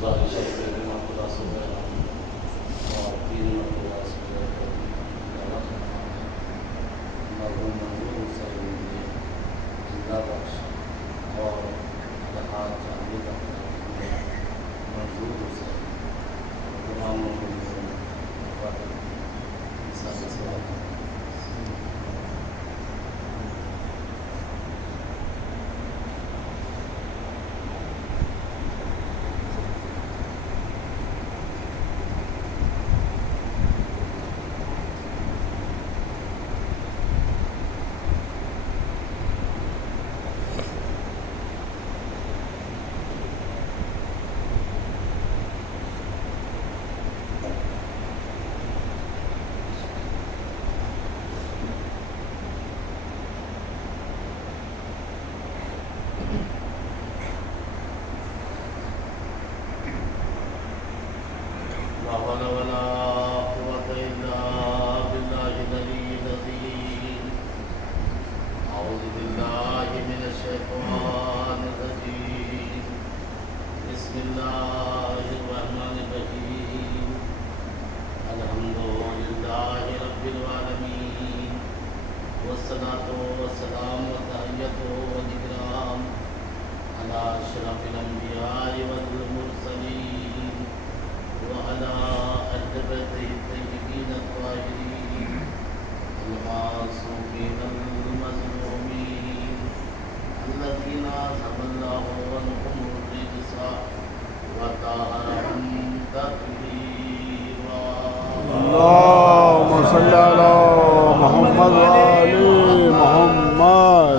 गुजारिश है कि मरतबा सुबह और 3 मरतबा सुबह मरहूम मंजूर हुसैन ने जिंदा बख्श और जहाज जाने का मंजूर हुसैन गुलाम اللهم صل على محمد وآل محمد.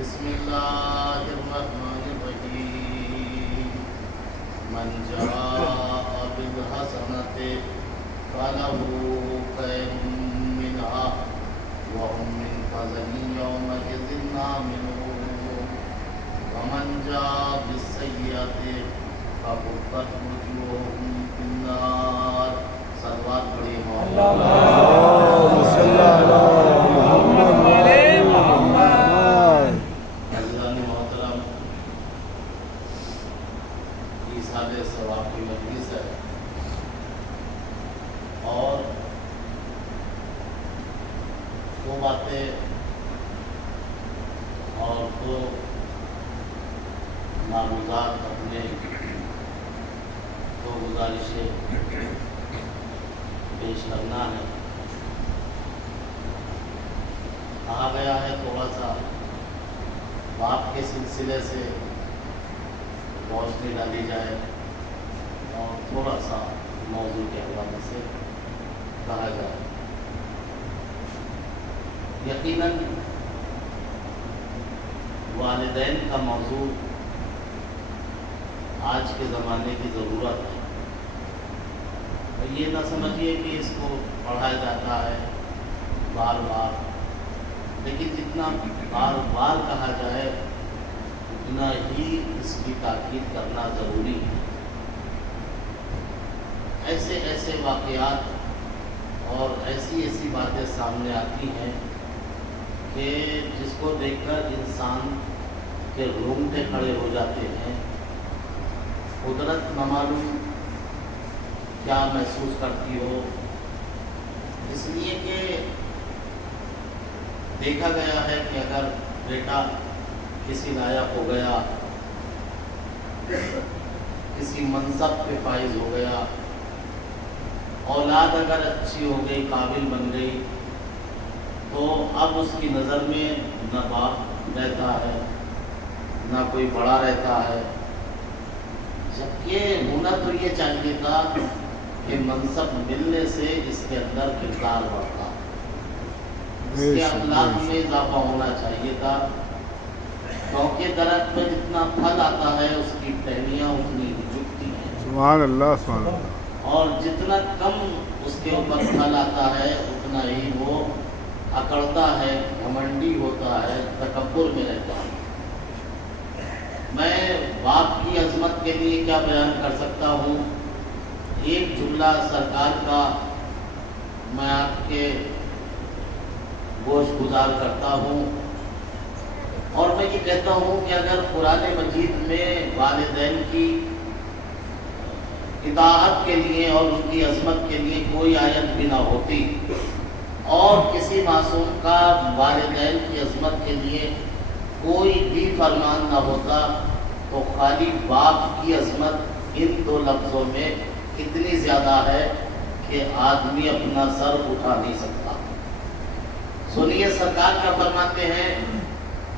بسم الله الرحمن الرحيم من جاء بالحسنة فله خير منها وهم من فزع يومئذ آمنون ومن جاء بالسيئة فكبت وجوههم في النار. صلوات پڑھی اللهم صل على محمد وآل محمد. ثواب کی مجلس ہے اور دو باتیں اور دو معروضات اپنے دو گزارشیں پیش کرنا ہے. کہا گیا ہے تھوڑا سا باپ کے سلسلے سے روشنی ڈالی جائے اور تھوڑا سا موضوع کے حوالے سے کہا جائے. یقیناً والدین کا موضوع آج کے زمانے کی ضرورت ہے. یہ نہ سمجھیے کہ اس کو پڑھایا جاتا ہے بار بار، لیکن جتنا بار بار کہا جائے اتنا ہی اس کی تاکید کرنا ضروری ہے. ایسے ایسے واقعات اور ایسی ایسی باتیں سامنے آتی ہیں کہ جس کو دیکھ کر انسان کے رونگٹے کھڑے ہو جاتے ہیں. قدرت نہ معلوم کیا محسوس کرتی ہو، اس لیے کہ دیکھا گیا ہے کہ اگر بیٹا کسی لائق ہو گیا، کسی منصب پہ فائز ہو گیا، اولاد اگر اچھی ہو گئی، قابل بن گئی، تو اب اس کی نظر میں نہ باپ رہتا ہے نہ کوئی بڑا رہتا ہے. جبکہ ہونا تو یہ چاہیے تھا کہ منصب ملنے سے اس کے اندر کردار بڑھتا، اس کے اخلاق میں اضافہ ہونا چاہیے تھا. کیونکہ درخت میں جتنا پھل آتا ہے اس کی ٹہنیاں اتنی ہی جھکتی ہیں. سبحان اللہ سبحان اللہ. اور جتنا کم اس کے اوپر پھل آتا ہے اتنا ہی وہ अकड़ता है, घमंडी होता है, तकब्बुर में रहता है। मैं बाप की अजमत के लिए क्या बयान कर सकता हूँ? एक जुमला सरकार का मैं आपके गोश गुजार करता हूँ और मैं ये कहता हूँ कि अगर कुरान मजीद में वालिदैन की इताअत के लिए और उनकी अजमत के लिए कोई आयत भी ना होती और किसी मासूम का वालिदैन की अजमत के लिए कोई भी फरमान ना होता, तो खाली बाप की अजमत इन दो लफ्ज़ों में इतनी ज़्यादा है कि आदमी अपना सर उठा नहीं सकता। सुनिए, सरकार क्या फरमाते हैं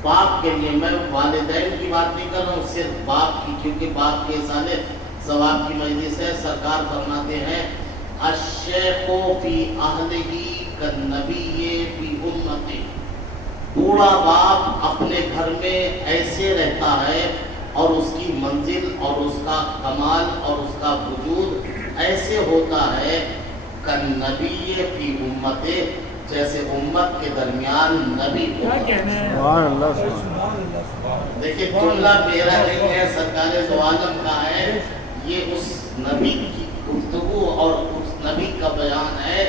बाप के लिए। मैं वालिदैन की बात नहीं कर रहा हूँ, सिर्फ बाप की, क्योंकि बाप के साले सवाब की मजलिस है। सरकार फरमाते हैं अश्शैखु फी अहलिही कन्नबिय्यि फी उम्मति। बूढ़ा बाप अपने घर में ऐसे रहता है और उसकी मंजिल और उसका कमाल और उसका वजूद ऐसे होता है कन्नबिय्यि फी उम्मति, जैसे उम्मत के दरमियान नबी को। देखिए, जुमला मेरा नहीं है, सरकार दो आलम का है। ये उस नबी की गुफ्तगू और उस नबी का बयान है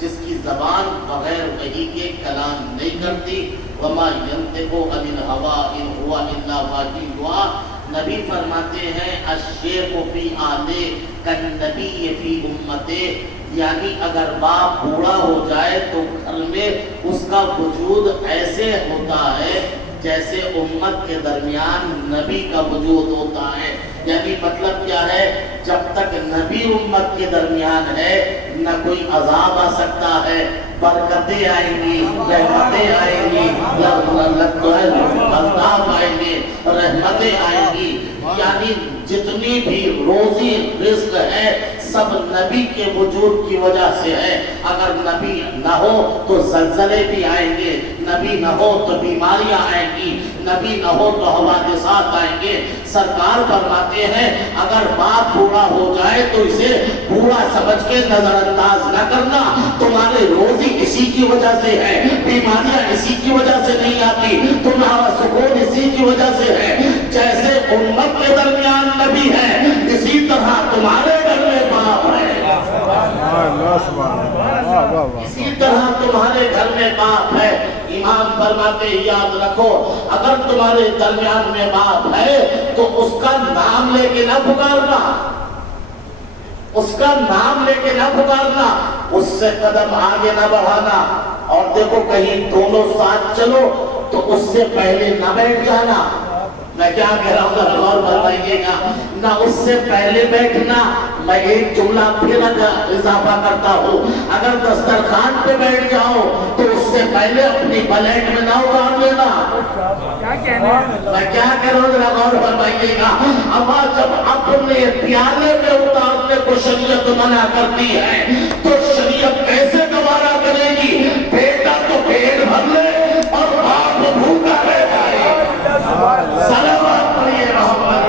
जिसकी ज़बान बगैर वही के कलाम नहीं करती। वमा यंतिकु अनिल हवा इन हुवा इल्ला वही युहा। नबी फरमाते हैं अश्शैखु फी आले कन्नबिय्यि फी उम्मते, यानी अगर बाप बूढ़ा हो जाए तो घर में उसका वजूद ऐसे होता है जैसे उम्मत के दरमियान नबी का वजूद होता है। यानी मतलब क्या है, जब तक नबी उम्मत के दरमियान है न कोई अजाब आ सकता है, बरकतें आएंगी, रहमतें आएंगी, अजाब आएंगे, रहमतें आएंगी। यानी जितनी भी रोजी रिज्क है सब नबी के वजूद की वजह से है। अगर नबी न हो तो ज़लज़ले भी आएंगे, नबी न हो तो बीमारियां आएंगी, नबी न हो तो हवादिसात आएंगे। सरकार फरमाते हैं अगर बाप बूढ़ा हो जाए तो इसे बूढ़ा समझ के नजरअंदाज न करना। तुम्हारे रोजी इसी की वजह से है, बीमारियां इसी की वजह से नहीं आती, तुम्हारा सुकून इसी की वजह से है। जैसे उम्मत के दरमियान नबी है, इसी तरह तुम्हारे घर में बाप है, इसी तरह तुम्हारे घर में बाप है। इमाम फरमाते याद रखो, अगर तुम्हारे दरमियान में बाप है तो उसका नाम लेके ना पुकारना, उसका नाम लेके ना पुकारना, उससे कदम आगे ना बढ़ाना। और देखो कहीं दोनों साथ चलो तो उससे पहले न बैठ जाना। मैं क्या कह रहा हूँ और बताइएगा ना, उससे पहले बैठना। मैं एक जुमला फिर इजाफा करता हूँ, अगर दस्तरखान पे बैठ जाओ तो उससे पहले अपनी प्लेट में ना उतार लेना। मैं क्या कह रहा हूँ और बताइएगा। अब जब अपने प्याले में उतारने को शरीयत मना करती है तो शरीयत कैसे गवारा करेगी? बेटा तो पेट भर ले और बाप भूखा रह जाए। सलावत पढ़िए मोहम्मद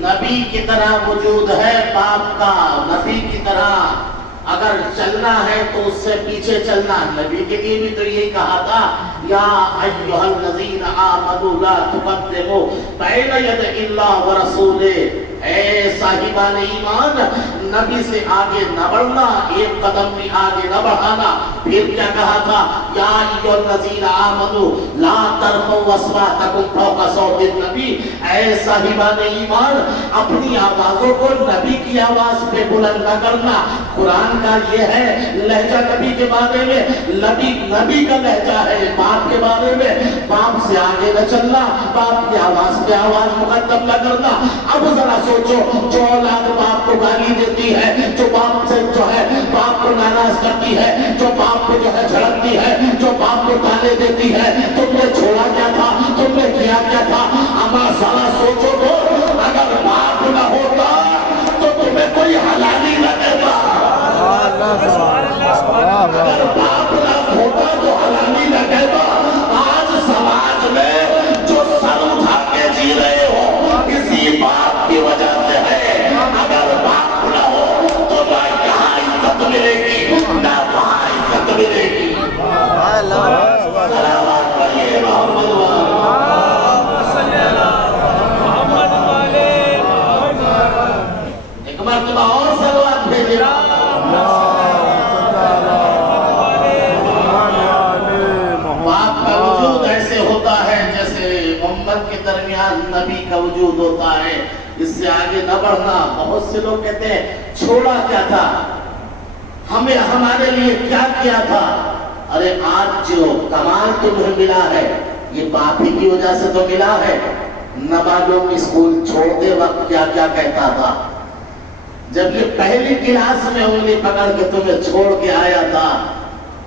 नबी की तरह वजूद है बाप का। नबी की तरह अगर चलना है तो उससे पीछे चलना। नबी के लिए भी तो यही कहा था या अय्युहल लज़ीना आमनू ला तुक़द्दिमू बैन यदैल्लाह व रसूलिही। ऐ साहिबान ईमान, नबी से आगे न बढ़ना, एक कदम भी आगे न बढ़ाना। फिर क्या कहा था या अय्युहल लज़ीना आमनू ला तरफ़ऊ अस्वातकुम फ़ौक़ सौतिन नबी। ऐ साहिबान ईमान, अपनी आवाजों को नबी की आवाज पे बुलंद न करना। कुरान का ये है लहजा नबी के बारे में, नबी का लहजा है बाप के बारे में। बाप से आगे न चलना, बाप की आवाज पे आवाज मुकद्दम न करना। अब जरा सोचो, जो औलाद बाप को गाली देती है, जो बाप से जो है बाप को नाराज करती है, जो बाप को जो है झड़कती है, जो बाप को गाली देती है, तुमने छोड़ा क्या था, तुमने किया क्या था? अमा सारा सोचो तो, अगर बाप न होता तो तुम्हें कोई हलाली न देता। अगर बाप न होता तो हलाली न देता। आज समाज में जो सर उठा के जी रहे हो किसी बाप की वजह से है। अगर बाप उम्मत के दरमियान नबी का वजूद होता है। इससे आगे न बढ़ना। बहुत से लोग कहते हैं छोड़ा क्या था, हमें हमारे लिए क्या किया था। अरे आज जो कमाल तुम्हें मिला है ये बाप ही की वजह से तो मिला है। न मालूम स्कूल छोड़ते वक्त क्या क्या कहता था। जब ये पहली क्लास में उंगली पकड़ के तुम्हें छोड़ के आया था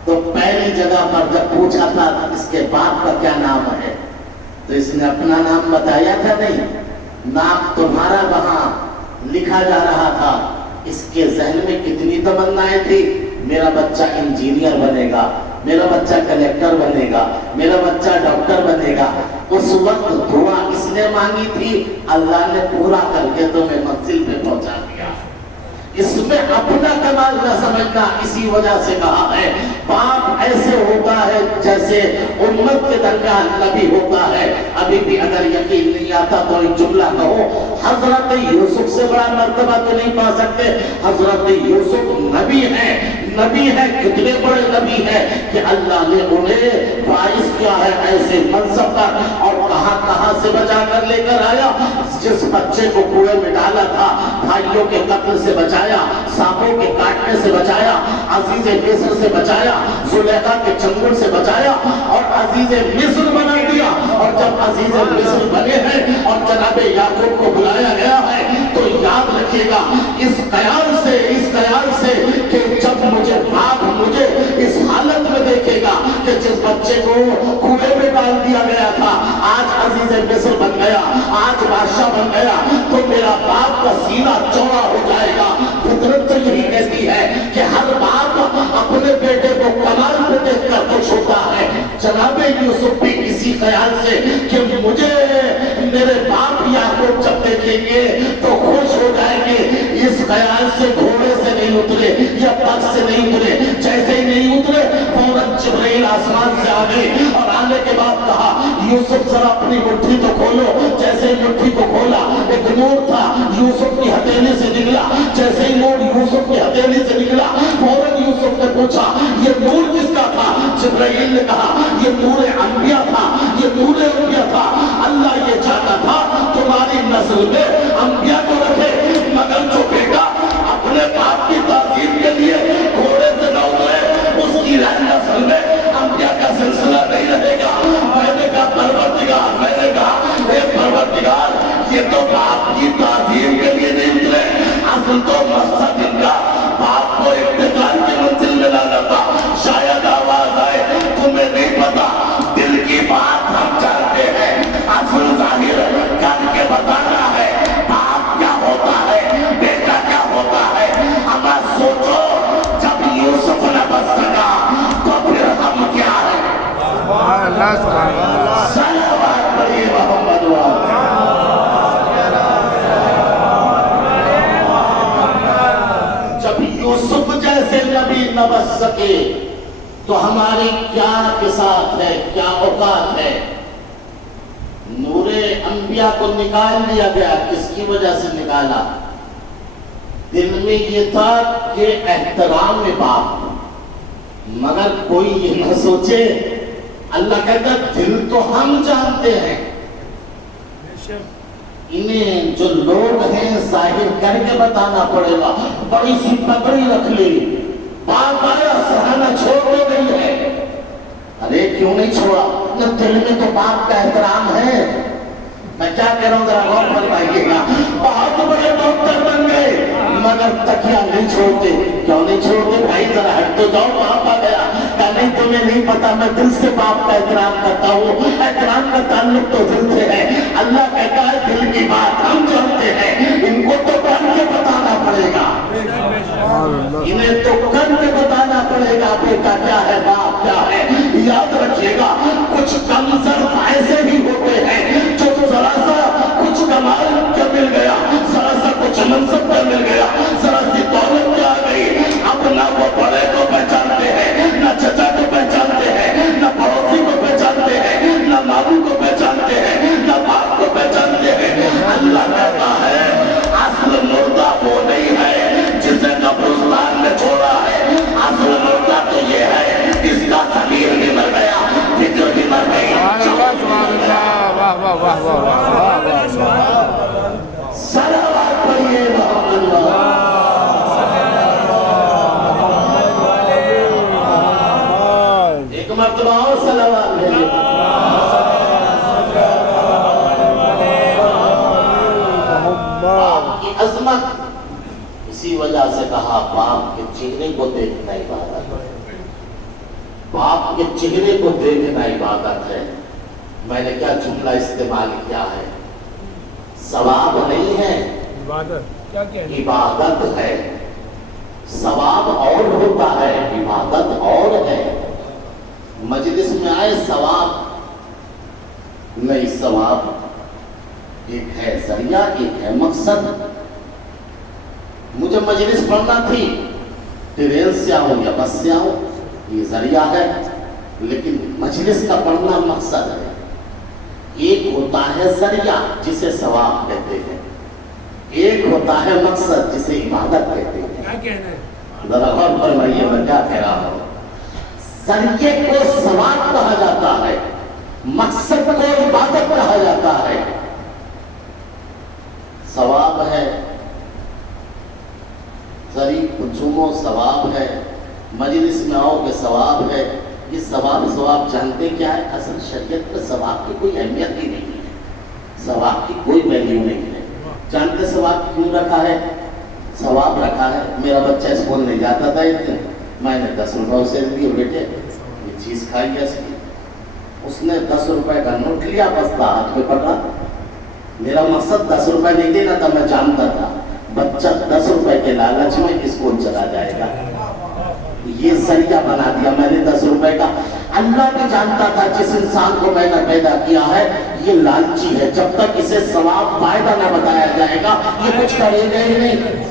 तो पहली जगह पर जब पूछा था इसके बाप का क्या नाम है तो इसने अपना नाम बताया था नहीं, नाम तुम्हारा वहां लिखा जा रहा था। इसके जहन में कितनी तमन्नाएं थी, मेरा बच्चा इंजीनियर बनेगा, मेरा बच्चा कलेक्टर बनेगा, मेरा बच्चा डॉक्टर बनेगा। उस वक्त दुआ इसने मांगी थी, अल्लाह ने पूरा करके तुम्हें मंजिल पे पहुंचा दिया। इसमें अपना कमाल न समझना, इसी वजह से कहा है बाप ऐसे होता है जैसे उम्मत के दरमियान नबी होता है। अभी भी अगर यकीन नहीं आता तो एक जुमला कहो, हजरत यूसुफ से बड़ा मर्तबा तो नहीं पा सकते। हजरत यूसुफ नबी है, नबी है, कितने बड़े नबी है कि अल्लाह ने उन्हें बाइस किया है ऐसे मनसब पर, और कहां कहां से बचा कर लेकर आया। जिस बच्चे को कुएं में डाला था भाइयों के कत्ल से बचाया, सांपों के काटने से बचाया, अजीज मिस्र से बचाया, जुलेखा के चंगुल से बचाया और अजीज मिस्र बना दिया। और जब अजीज मिस्र बने हैं और जनाबे याकूब को बुलाया गया है तो याद रखिएगा इस ख्याल से कि जब मुझे बाप मुझे इस हालत में देखेगा कि जिस बच्चे को कुएं में डाल दिया गया था आज अजीज मिस्र बन गया, आज बादशाह बन गया, तो मेरा बाप का सीना चौड़ा हो जाएगा। फितरत तो यही कहती है कि हर बाप अपने बेटे को कमाल पे देखकर खुश होता है। जनाबे यूसुफ भी इसी ख्याल से कि मुझे मेरे बाप याकूब जब देखेंगे तो खुश हो जाएंगे, इस ख्याल से घोड़े से नहीं उतरे या पग से नहीं उतरे। जैसे ही नहीं उतरे फौरन जिब्राइल आसमान से आ गए और आने के बाद कहा यूसुफ जरा अपनी मुट्ठी तो खोलो। जैसे ही मुट्ठी को खोला एक नूर था यूसुफ की हथेली से निकला। जैसे ही नूर यूसुफ की हथेली से निकला फौरन यूसुफ ने पूछा ये नूर किसका था। जिब्राइल ने कहा ये नूर अंबिया था, ये नूर अंबिया था। अल्लाह ये चाहता था तुम्हारी नस्ल में अंबिया को रखे, मगर जो बेटा अपने बाप की ताकीद के लिए घोड़े से न उतरे उसकी नस्ल में अंबिया का सिलसिला नहीं रहेगा। मैंने कहा परवरदिगार ये तो बाप की ताकीद के लिए नहीं उतरे, असल तो मकसद इनका बाप को इफ्तिकार की मंजिल में लाना था। शायद आवाज आए तुम्हें नहीं पता, दिल की बात हम जानते हैं, असल जाहिर करके बताना है बाप क्या होता है, बेटा क्या होता है। अगर सोचो जब यूसुफ न बच सका तो फिर हम क्या है। सलावत पढ़िए मोहम्मद वाले। जब यूसुफ जैसे नबी न बच सके तो हमारी क्या किसात है, क्या औकात है। नूरे अंबिया को निकाल लिया गया, किसकी वजह से निकाला। दिल में ये था कि एहतराम में बाप, मगर कोई ये न सोचे। अल्लाह कहता दिल तो हम जानते हैं, इन्हें जो लोग हैं जाहिर करके बताना पड़ेगा। बड़ी सी पकड़ी रख ली, बाप आया सराहना छोड़ नहीं है। अरे क्यों नहीं छोड़ा, न दिल में तो बाप का एहतराम है। मैं क्या कह रहा हूँ जरा गौर फरमाइएगा। बहुत बड़े डॉक्टर बन गए मगर तकिया नहीं छोड़ते। क्यों नहीं छोड़ते भाई, जरा हट तो जाओ। बाप आ गया, नहीं तुम्हें नहीं पता मैं दिल से बाप का एहतराम करता हूँ। एहतराम का ताल्लुक तो दिल से है। अल्लाह कहता है दिल की बात हम जानते हैं, इनको तो करके बताना पड़ेगा, इन्हें तो करके बताना पड़ेगा बेटा क्या है, बाप क्या है। याद रखिएगा कुछ कमजोर ऐसे भी होते हैं जो जरा सा कुछ कमाल क्या मिल गया, जरा सा कुछ मनसब क्या मिल गया, जरा सी दौलत क्या आ गई, अब ना वो बड़े को पहचानते हैं, ना चचा को पहचानते हैं, ना पड़ोसी को पहचानते हैं, ना मामू को पहचानते हैं, ना बाप को पहचानते हैं। अल्लाह कहता है असल मुर्दा वो नहीं है जिसे कब्रिस्तान में छोड़ा है, असल मुर्दा तो ये है इसका शरीर भी मर गया, फिक्र भी मर गई। की अजमत, इसी वजह से कहा बाप के चेहरे को देखना इबादत है, बाप के चेहरे को देखना इबादत है। मैंने क्या जुमला इस्तेमाल किया है, सवाब नहीं है, इबादत क्या क्या है? इबादत है। सवाब और होता है, इबादत और है। मजलिस में आए सवाब नहीं, सवाब एक है जरिया, एक है मकसद। मुझे मजलिस पढ़ना थी, ट्रेन से आऊं या बस से आऊं, ये जरिया है, लेकिन मजलिस का पढ़ना मकसद है। एक होता है जरिया जिसे सवाब कहते हैं, एक होता है मकसद जिसे इबादत कहते हैं। क्या कहना है? जरा गौर फरमाइए मैं क्या कह रहा हूं। जरिए को सवाब कहा जाता है, मकसद को इबादत कहा जाता है। सवाब है, शरीफ चूमो सवाब है, मजलिस में आओ के सवाब है। ये सवाब जानते क्या है? असल शरीयत में सवाब की कोई अहमियत ही नहीं है, सवाब की कोई वैल्यू नहीं है। जानते सवाब क्यों रखा है? सवाब रखा है, मेरा बच्चा स्कूल नहीं जाता था एक दिन, मैंने 10 रुपये उसे दिए, बेटे ये चीज़ खाई है इसकी। उसने 10 रुपये का नोट लिया, बस हाथ में पकड़ा। मेरा मकसद 10 रुपये नहीं देना था, मैं जानता था बच्चा 10 रुपये के लालच में स्कूल चला जाएगा, ये जरिया बना दिया मैंने 10 रुपए का। अल्लाह भी जानता था जिस इंसान को मैंने पैदा किया है ये लालची है, जब तक इसे सवाब फायदा न बताया जाएगा ये कुछ करेगा ही नहीं।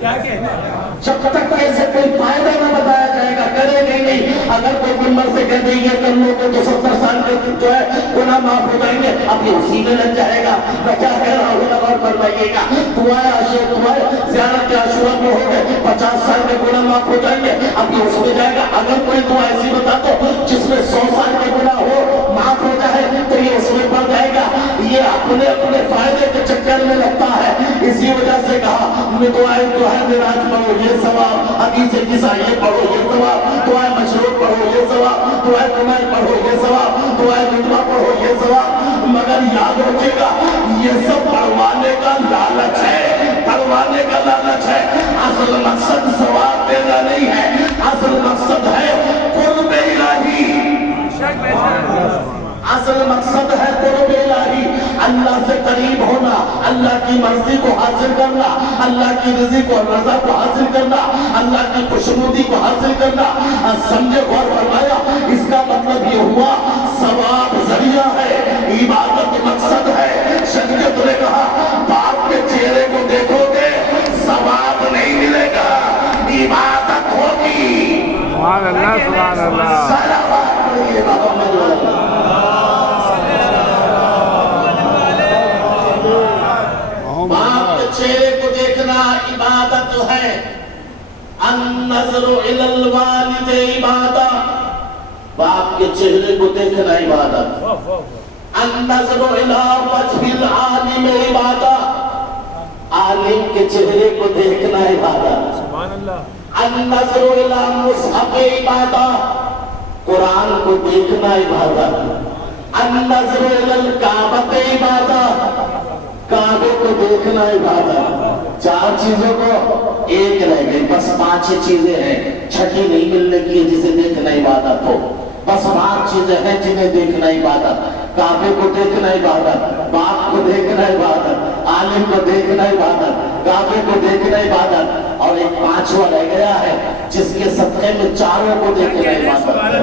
क्या कहना है? जब तक ऐसे कोई फायदा न बताया जाएगा करेगा ही नहीं। अगर कोई नंबर से कह दे ये कर लो तो 70 साल के जो है गुनाह माफ हो जाएंगे, अब ये उसी में लग जाएगा। मैं क्या कह रहा हूँ और फरमाइएगा, दुआएं ज़ियारत आशूरा में हो गए 50 साल के गुनाह माफ हो जाएंगे, अब ये उसमें जाएगा। अगर कोई दुआ ऐसी बता दो जिसमें 100 साल के गुनाह हो माफ हो जाए तो ये उसमें पड़ जाएगा। ये अपने अपने फायदे के चक्कर में लगता है, इसी वजह से कहा दुआएं तो है मिराज पढ़ो ये सवाब, हदीस किसा ये पढ़ो ये सवाब, दुआएं मशरूत पढ़ो ये सवाब, दुआएं कुमार पढ़ो ये सवाब, दुआएं विधवा पढ़ो ये सवाब। मगर याद रखिएगा ये सब पढ़वाने का लालच है, पढ़वाने का लालच है। असल मकसद सवाब देना नहीं है, असल मकसद है कुर्ब इलाही, असल मकसद है कुर्ब इलाही, अल्लाह से करीब होना, अल्लाह की मर्जी को हासिल करना, अल्लाह की रज़ी को रज़ा को हासिल करना, अल्लाह की खुशनुदी को हासिल करना। समझे गौर फरमाया, इसका मतलब ये हुआ सवाब जरिया है, इबादत मकसद है। शरीयत ने कहा बाप के चेहरे को देखोगे सवाब नहीं मिलेगा, इबादत होगी। सुभान अल्लाह, सुभान अल्लाह। सलावत पढ़िए मोहम्मद। बाप के चेहरे को देखना इबादत है। अन्नज़रु इलल वालिद इबादत, बाप के चेहरे को देखना इबादत। अन्नज़रु इला वजहिल आलिम इबादत, आलिम के चेहरे को देखना इबादत। सुभान अल्लाह। अन्नज़रु इला मुसहफ इबादत, कुरान को देखना इबादत। अन्नज़रु इलल काबत इबादत, काबे को देखना इबादत। 4 चीजों को एक रह गई, बस 5 ही चीजें हैं, छठी नहीं मिलने की जिसे देखना इबादत हो। बस 5 चीजें हैं जिन्हें देखना इबादत। काबे को देखना इबादत, बाप को देखना इबादत, आलिम को देखना इबादत, काबे को देखना इबादत, और एक 5वां रह गया है जिसके सदक़े में चारों को देखना इबादत है।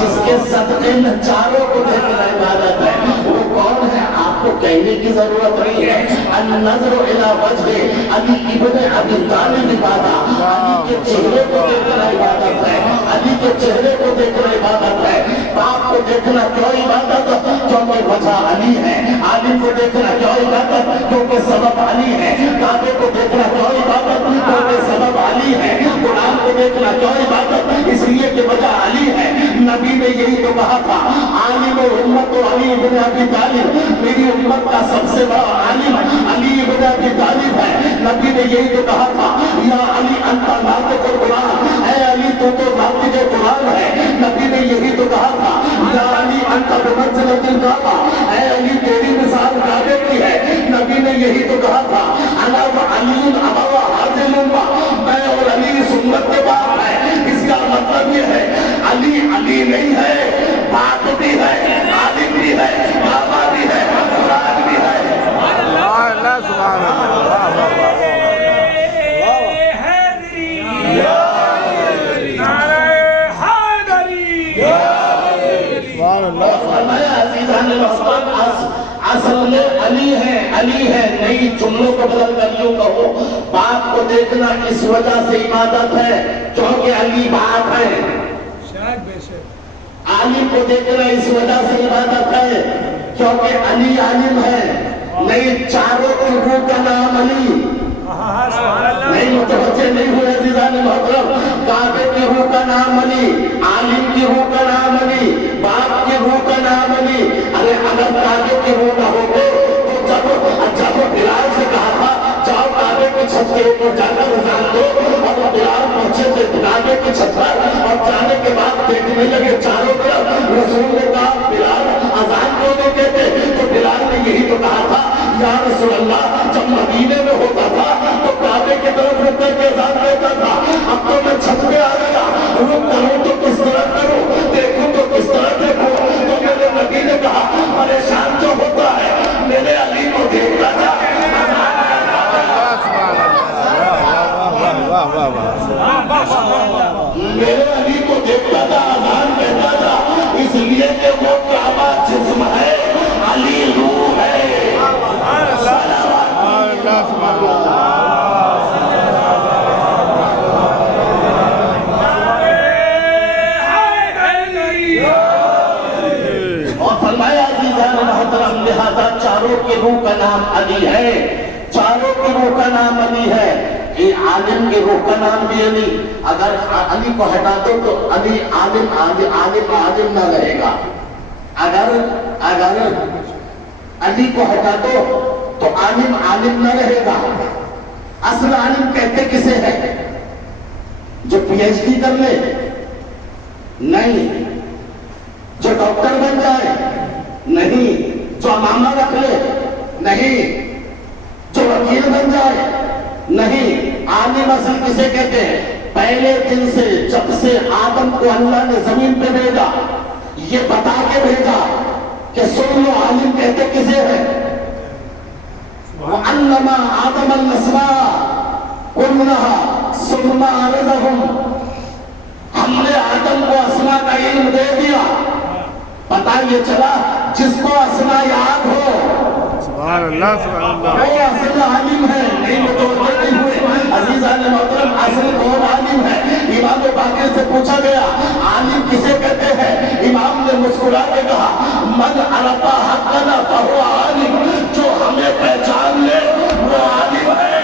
जिसके सदक़े में चारों को देखना इबादत है, वो कौन है आपको कहने की जरूरत नहीं है। अन्नज़रु इला वजहि अली इब्न अबी तालिब इबादत, अली के चेहरे को देखना इबादत है, अली के चेहरे को देखना इबादत है। बाप को देखना क्यों इबादत? क्योंकि वजह अली है। आलिम को देखना क्यों इबादत? क्योंकि सबब अली है। काबे को देखना क्यों इबादत? क्योंकि सबब अली है। कुरान को देखना क्यों इबादत? इसलिए कि वजह अली है। नबी ने यही तो कहा था, आलिम उम्मत अली इब्न अबी तालिब, मेरी उम्मत का सबसे बड़ा आलिम अली इब्न अबी तालिब है। नबी ने यही तो कहा था, या अली अंता नातिक़ कुरान, ऐ अली तू तो नातिक़ कुरान है। नबी ने यही तो कहा था, या अली अंता बिमंज़िलतिल काबा, ऐ अली तेरी मिसाल काबे की है। नबी ने یہی تو کہا تھا انا و علی ابوا حاضر میں اور علی سنت کے بعد ہے. اس کا مطلب یہ ہے علی علی نہیں ہے، بات بھی ہے، عالم بھی ہے، بابا بھی ہے، مراد بھی ہے. اللہ سبحان اللہ. اصل میں علی ہے نہیں جملوں کو بدل کر یوں کہو بات کو دیکھنا اس وجہ سے عبادت ہے کیونکہ علی بات ہے. عالم کو دیکھنا اس وجہ سے عبادت ہے کیونکہ علی عالم ہے. نہیں چاروں کی روح کا نام علی. نہیں متوجہ نہیں ہوئے عزیزان محترم. کعبے کی روح کا نام علی، عالم کی روح کا نام علی، باپ کی روح کا نام علی. ارے اگر کعبے کی روح نہ ہوتے تو جب بلال سے کہا تھا جاؤ کعبے کی چھت کے اوپر جا کر اذان دو اور بلال پہنچے تھے کعبے کی چھت پر اور جانے کے بعد دیکھنے لگے چاروں طرف رسول نے کہا بلال اذان کیوں نہیں کہتے؟ تو بلال نے یہی تو کہا تھا یا رسول اللہ جب مدینے میں ہوتا تھا تو کعبے کی طرف رک کر کے اذان دیتا تھا. اب تو میں چھت پہ آ گیا رک کروں تو کس طرح کروں، دیکھوں تو کس طرح دیکھوں. تو میرے نبی نے کہا پریشان جو ہوتا ہے میرے علی کو دیکھتا جا. میرے علی کو دیکھتا تھا اذان کہتا تھا اس لیے کہ وہ کعبہ جسم ہے علی روح ہے. اور فرمایا عزیزان محترم لہذا چاروں کی روح کا نام علی ہے، چاروں کی روح کا نام علی ہے. عالم کی روح کا نام بھی علی. اگر علی کو ہٹا دو تو علی عالم نہ رہے گا. اگر علی کو ہٹا دو تو عالم نہ رہے گا. اصل عالم کہتے کسے ہے؟ جو پی ایچ ڈی کر لے نہیں، جو ڈاکٹر بن جائے نہیں، جو امامہ رکھ لے نہیں، جو وکیل بن جائے نہیں. عالم اصل کسے کہتے ہیں؟ پہلے دن سے جب سے آدم کو اللہ نے زمین پہ بھیجا یہ بتا کے بھیجا کہ سن لو عالم کہتے کسے ہے؟ وَعَلَّمَ آدَمَ الْأَسْمَاءَ كُلَّهَا ثُمَّ عَرَضَهُمْ. ہم نے آدم کو اسماء کا علم دے دیا. پتہ یہ چلا جس کو اسماء یاد ہو سبحان اللہ وہ اصل عالم ہے. نہیں متوجہ نہیں ہوئے عزیزان محترم. اصل کون عالم ہے؟ امام باقر سے پوچھا گیا عالم کسے کہتے ہیں؟ امام نے مسکرا کے کہا من عرف حقنا فهو عالم. جو ہمیں پہچان لے وہ عالم ہے،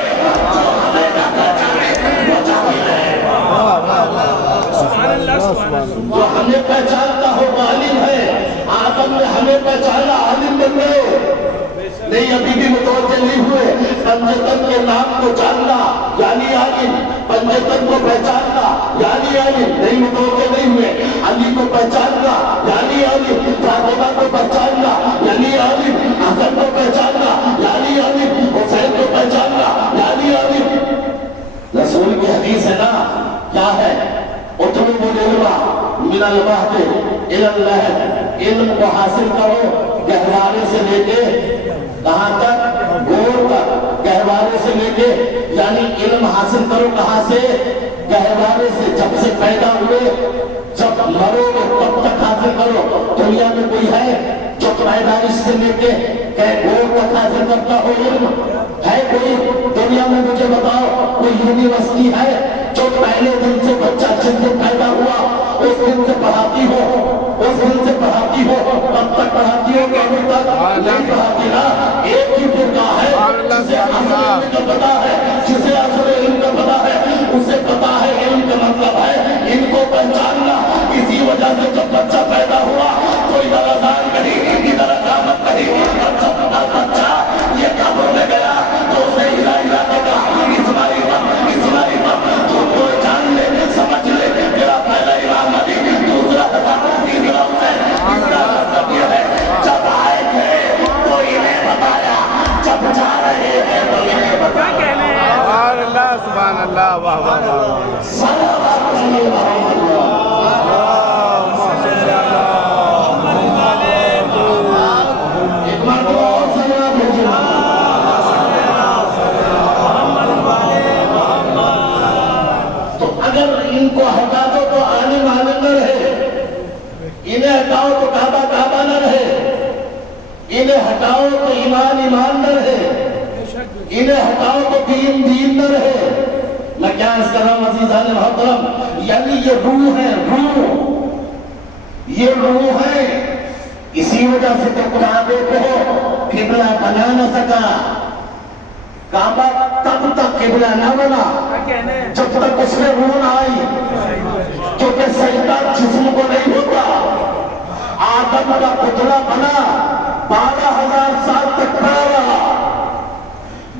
جو ہمیں نہ پہچانے وہ جاہل ہے. جو ہمیں پہچانتا ہو وہ عالم ہے. آدم نے ہمیں پہچانا عالم بن گئے. نہیں ابھی بھی متوجہ نہیں ہوئے. پنجتن کے نام کو جاننا یعنی عالم، پنجتن کو پہچاننا یعنی عالم. نہیں متوجہ نہیں ہوئے. علی کو پہچاننا یعنی عالم، فاطمہ کو پہچاننا یعنی عالم، حسن کو پہچاننا یعنی عالم، حسین کو پہچاننا یعنی عالم. رسول کی حدیث ہے نا کیا ہے؟ اطلبوا العلم من المہد الی اللحد. علم کو حاصل کرو گہوارے سے لے کے کہاں تک؟ گور تک. گہوارے سے لے کے یعنی علم حاصل کرو کہاں سے؟ گہوارے سے. جب سے پیدا ہوئے جب مرو گے تب تک حاصل کرو. دنیا میں کوئی ہے جو پیدائش سے لے کے گور تک حاصل کرتا ہو علم؟ ہے کوئی دنیا میں؟ مجھے بتاؤ کوئی یونیورسٹی ہے جو پہلے دن سے بچہ جن سے پیدا ہوا اس دن سے پڑھاتی ہو، اس دن سے پڑھاتی ہو، کب تک پڑھاتی ہو؟ قیامت تک نہیں پڑھاتی نا. ایک ہی فرقہ ہے جسے اصل علم کا پتا ہے، جسے اصل علم کا پتا ہے اسے پتا ہے علم کا مطلب ہے ان کو پہچاننا. اسی وجہ سے جب بچہ پیدا ہوا تو ادھر اذان کری ادھر اقامت کری اور جب بچہ یہ قبر میں گیا تو اسے ہلا ہلا کے کہا اسماعیل تو کوئی جان لے سمجھ لے میرا پہلا امام علی، دوسرا حسن، تیسرا حسین. اس کا مطلب یہ ہے جب آئے تھے تو انہیں بتایا، جب جا رہے اللہ واہ واہ واہ صلوات علی محمد ایک مرتبہ اور صلوات بھیجیے تو اگر ان کو ہٹا دو تو عالم عالم نہ رہے انہیں ہٹاؤ تو کعبہ کعبہ نہ رہے انہیں ہٹاؤ تو ایمان ایمان نہ رہے انہیں ہٹاؤ تو دین دین نہ رہے میں کیا اس کر رہا ہوں عزیزان محترم یعنی یہ روح ہے یہ روح ہے اسی وجہ سے تو کعبے کو قبلہ بنا نہ سکا کعبہ تب تک قبلہ نہ بنا جب تک اس میں روح نہ آئی کیونکہ سجدہ جسم کو نہیں ہوتا آدم کا پتلا بنا 12,000 سال تک پڑا رہا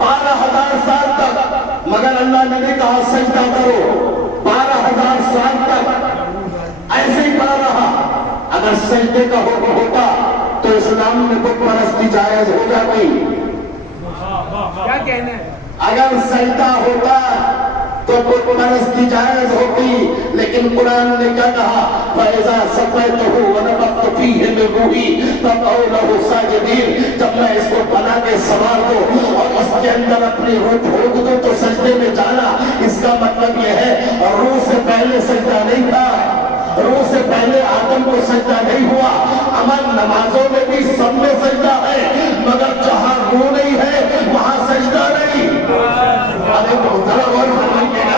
12,000 سال تک مگر اللہ نے نہیں کہا سجدہ کرو 12,000 سال تک ایسے ہی پڑا رہا اگر سجدے کا حکم ہوتا تو اسلام میں بت پرستی جائز ہو جاتی کیا کہنا ہے اگر سجدہ ہوتا تو بت پرستی جائز ہوتی لیکن قرآن نے کیا کہا فَإِذَا سَقَيْتُهُ وَنَفَخْتُ فِيهِ مِن رُوحِي فَقَعُوا لَهُ سَاجِدِينَ جب میں اس کو بنا کے سوار دو اور اس کے اندر اپنی روح پھونک دو تو سجدے میں جانا اس کا مطلب یہ ہے روح سے پہلے سجدہ نہیں تھا روح سے پہلے آدم کو سجدہ نہیں ہوا عمل نمازوں میں بھی سب میں سجدہ ہے مگر جہاں روح نہیں ہے وہاں سجدہ نہیں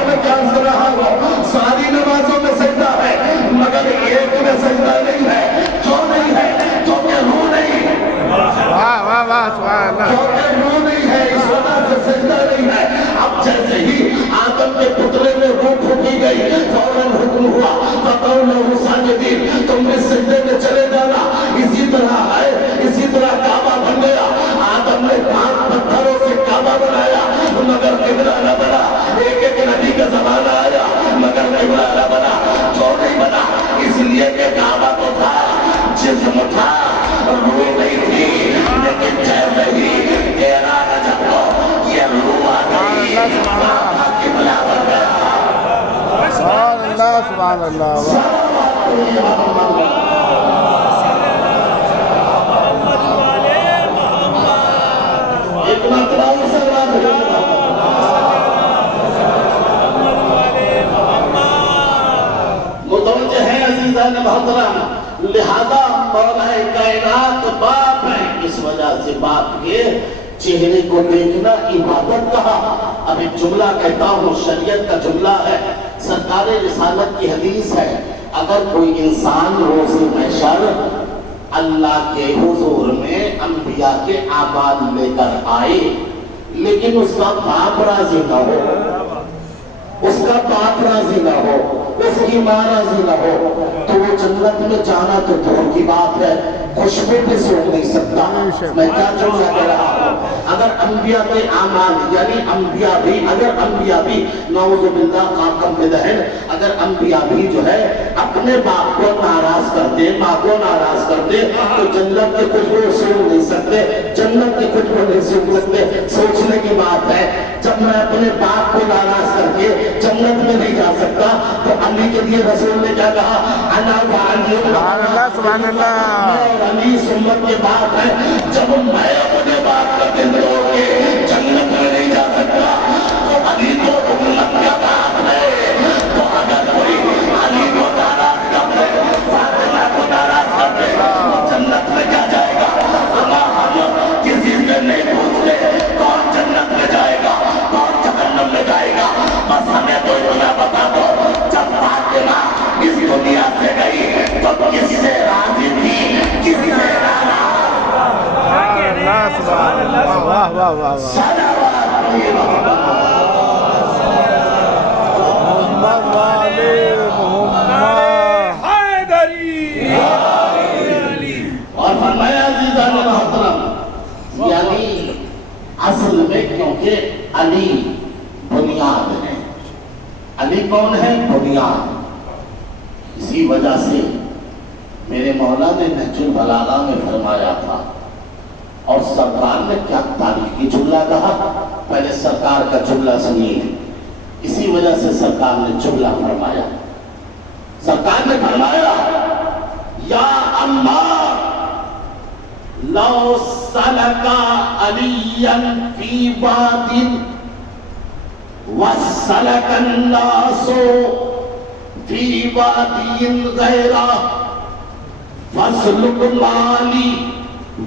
میں کیا کر رہا ہوں ساری نمازوں میں سجدہ ہے مگر ایک میں سجدہ نہیں ہے کیوں نہیں ہے کیونکہ روح نہیں واہ واہ واہ سبحان اللہ کیونکہ روح نہیں ہے اس وجہ سے سجدہ نہیں ہے اب جیسے ہی آدم کے پتلے میں روح پھونکی گئی فوراً حکم ہوا فَقَعُوا لَهُ سَاجِدِينَ تم بھی سجدے میں چلے جانا اسی طرح ہے اسی طرح کعبہ بن گیا آدم نے 5 پتھروں سے کعبہ بنایا مگر قبلہ نہ بنا ایک نبی کا زمانہ آیا مگر قبلہ نہ بنا کیوں نہیں بنا اس لیے کہ کعبہ تو تھا جسم تھا روح نہیں تھی لیکن جیسے ہی 13 رجب کو یہ روح آ گئی قبلہ بن گیا سبحان اللہ سبحان اللہ ایک مرتبہ سے متوجہ ہے عزیزان محترم لہذا مولا کائنات باپ ہے اس وجہ سے باپ کے چہرے کو دیکھنا عبادت کہا اب ایک جملہ کہتا ہوں شریعت کا جملہ ہے سرکار رسالت کی حدیث ہے اگر کوئی انسان روز محشر اللہ کے حضور میں انبیاء کے اعمال لے کر آئے لیکن اس کا باپ راضی نہ ہو اس کا باپ راضی نہ ہو اس کی ماں راضی نہ ہو تو وہ جنت میں جانا تو دور کی بات ہے خوشبو بھی سوکھ نہیں سکتا میں کیا جملہ کہہ رہا ہوں اگر انبیاء کے اعمال یعنی انبیاء بھی اگر انبیاء بھی نعوذ باللہ قاقم بدہن اگر انبیاء بھی جو ہے اپنے باپ کو ناراض کر دے ماں کو ناراض کر دے تو جنت کے کچھ وہ سوکھ نہیں سکتے جنت کے کچھ وہ نہیں سوکھ سکتے سوچنے کی بات ہے جب میں اپنے باپ کو ناراض کر کے جنت میں نہیں جا سکتا تو علی کے لیے رسول نے کیا کہا انا وعلی سبحان اللہ سبحان اللہ علی سنت کے بات ہے جب میں اپنے باپ کا دل توڑ کے جنت میں نہیں جا سکتا تو علی تو امت کا باپ ہے تو اگر کوئی علی کو ناراض کر دے فاطمہ کو ناراض کر دے وہ جنت میں کیا جائے گا ہم کسی سے نہیں پوچھتے کون جنت میں جائے گا کون جہنم میں جائے گا بس ہمیں تو اتنا بتا دو جب فاطمہ اس دنیا سے گئی تو کس سے راضی تھی کس سے ناراض سبحان اللہ واہ واہ واہ محمد والے محمد حیدری اور فرمایا عزیزان محترم یعنی اصل میں کیونکہ علی بنیاد ہے علی کون ہے بنیاد اسی وجہ سے میرے مولا نے نہج البلاغہ میں فرمایا تھا اور سرکار نے کیا تاریخی جملہ کہا پہلے سرکار کا جملہ سنیے इसी वजह से सरकार ने जुमला फरमाया, सरकार ने फरमाया या अम्मार लौ सलका अलियन फी वादिन वसलकन नासो फी वादिन गैरा फसलुक माली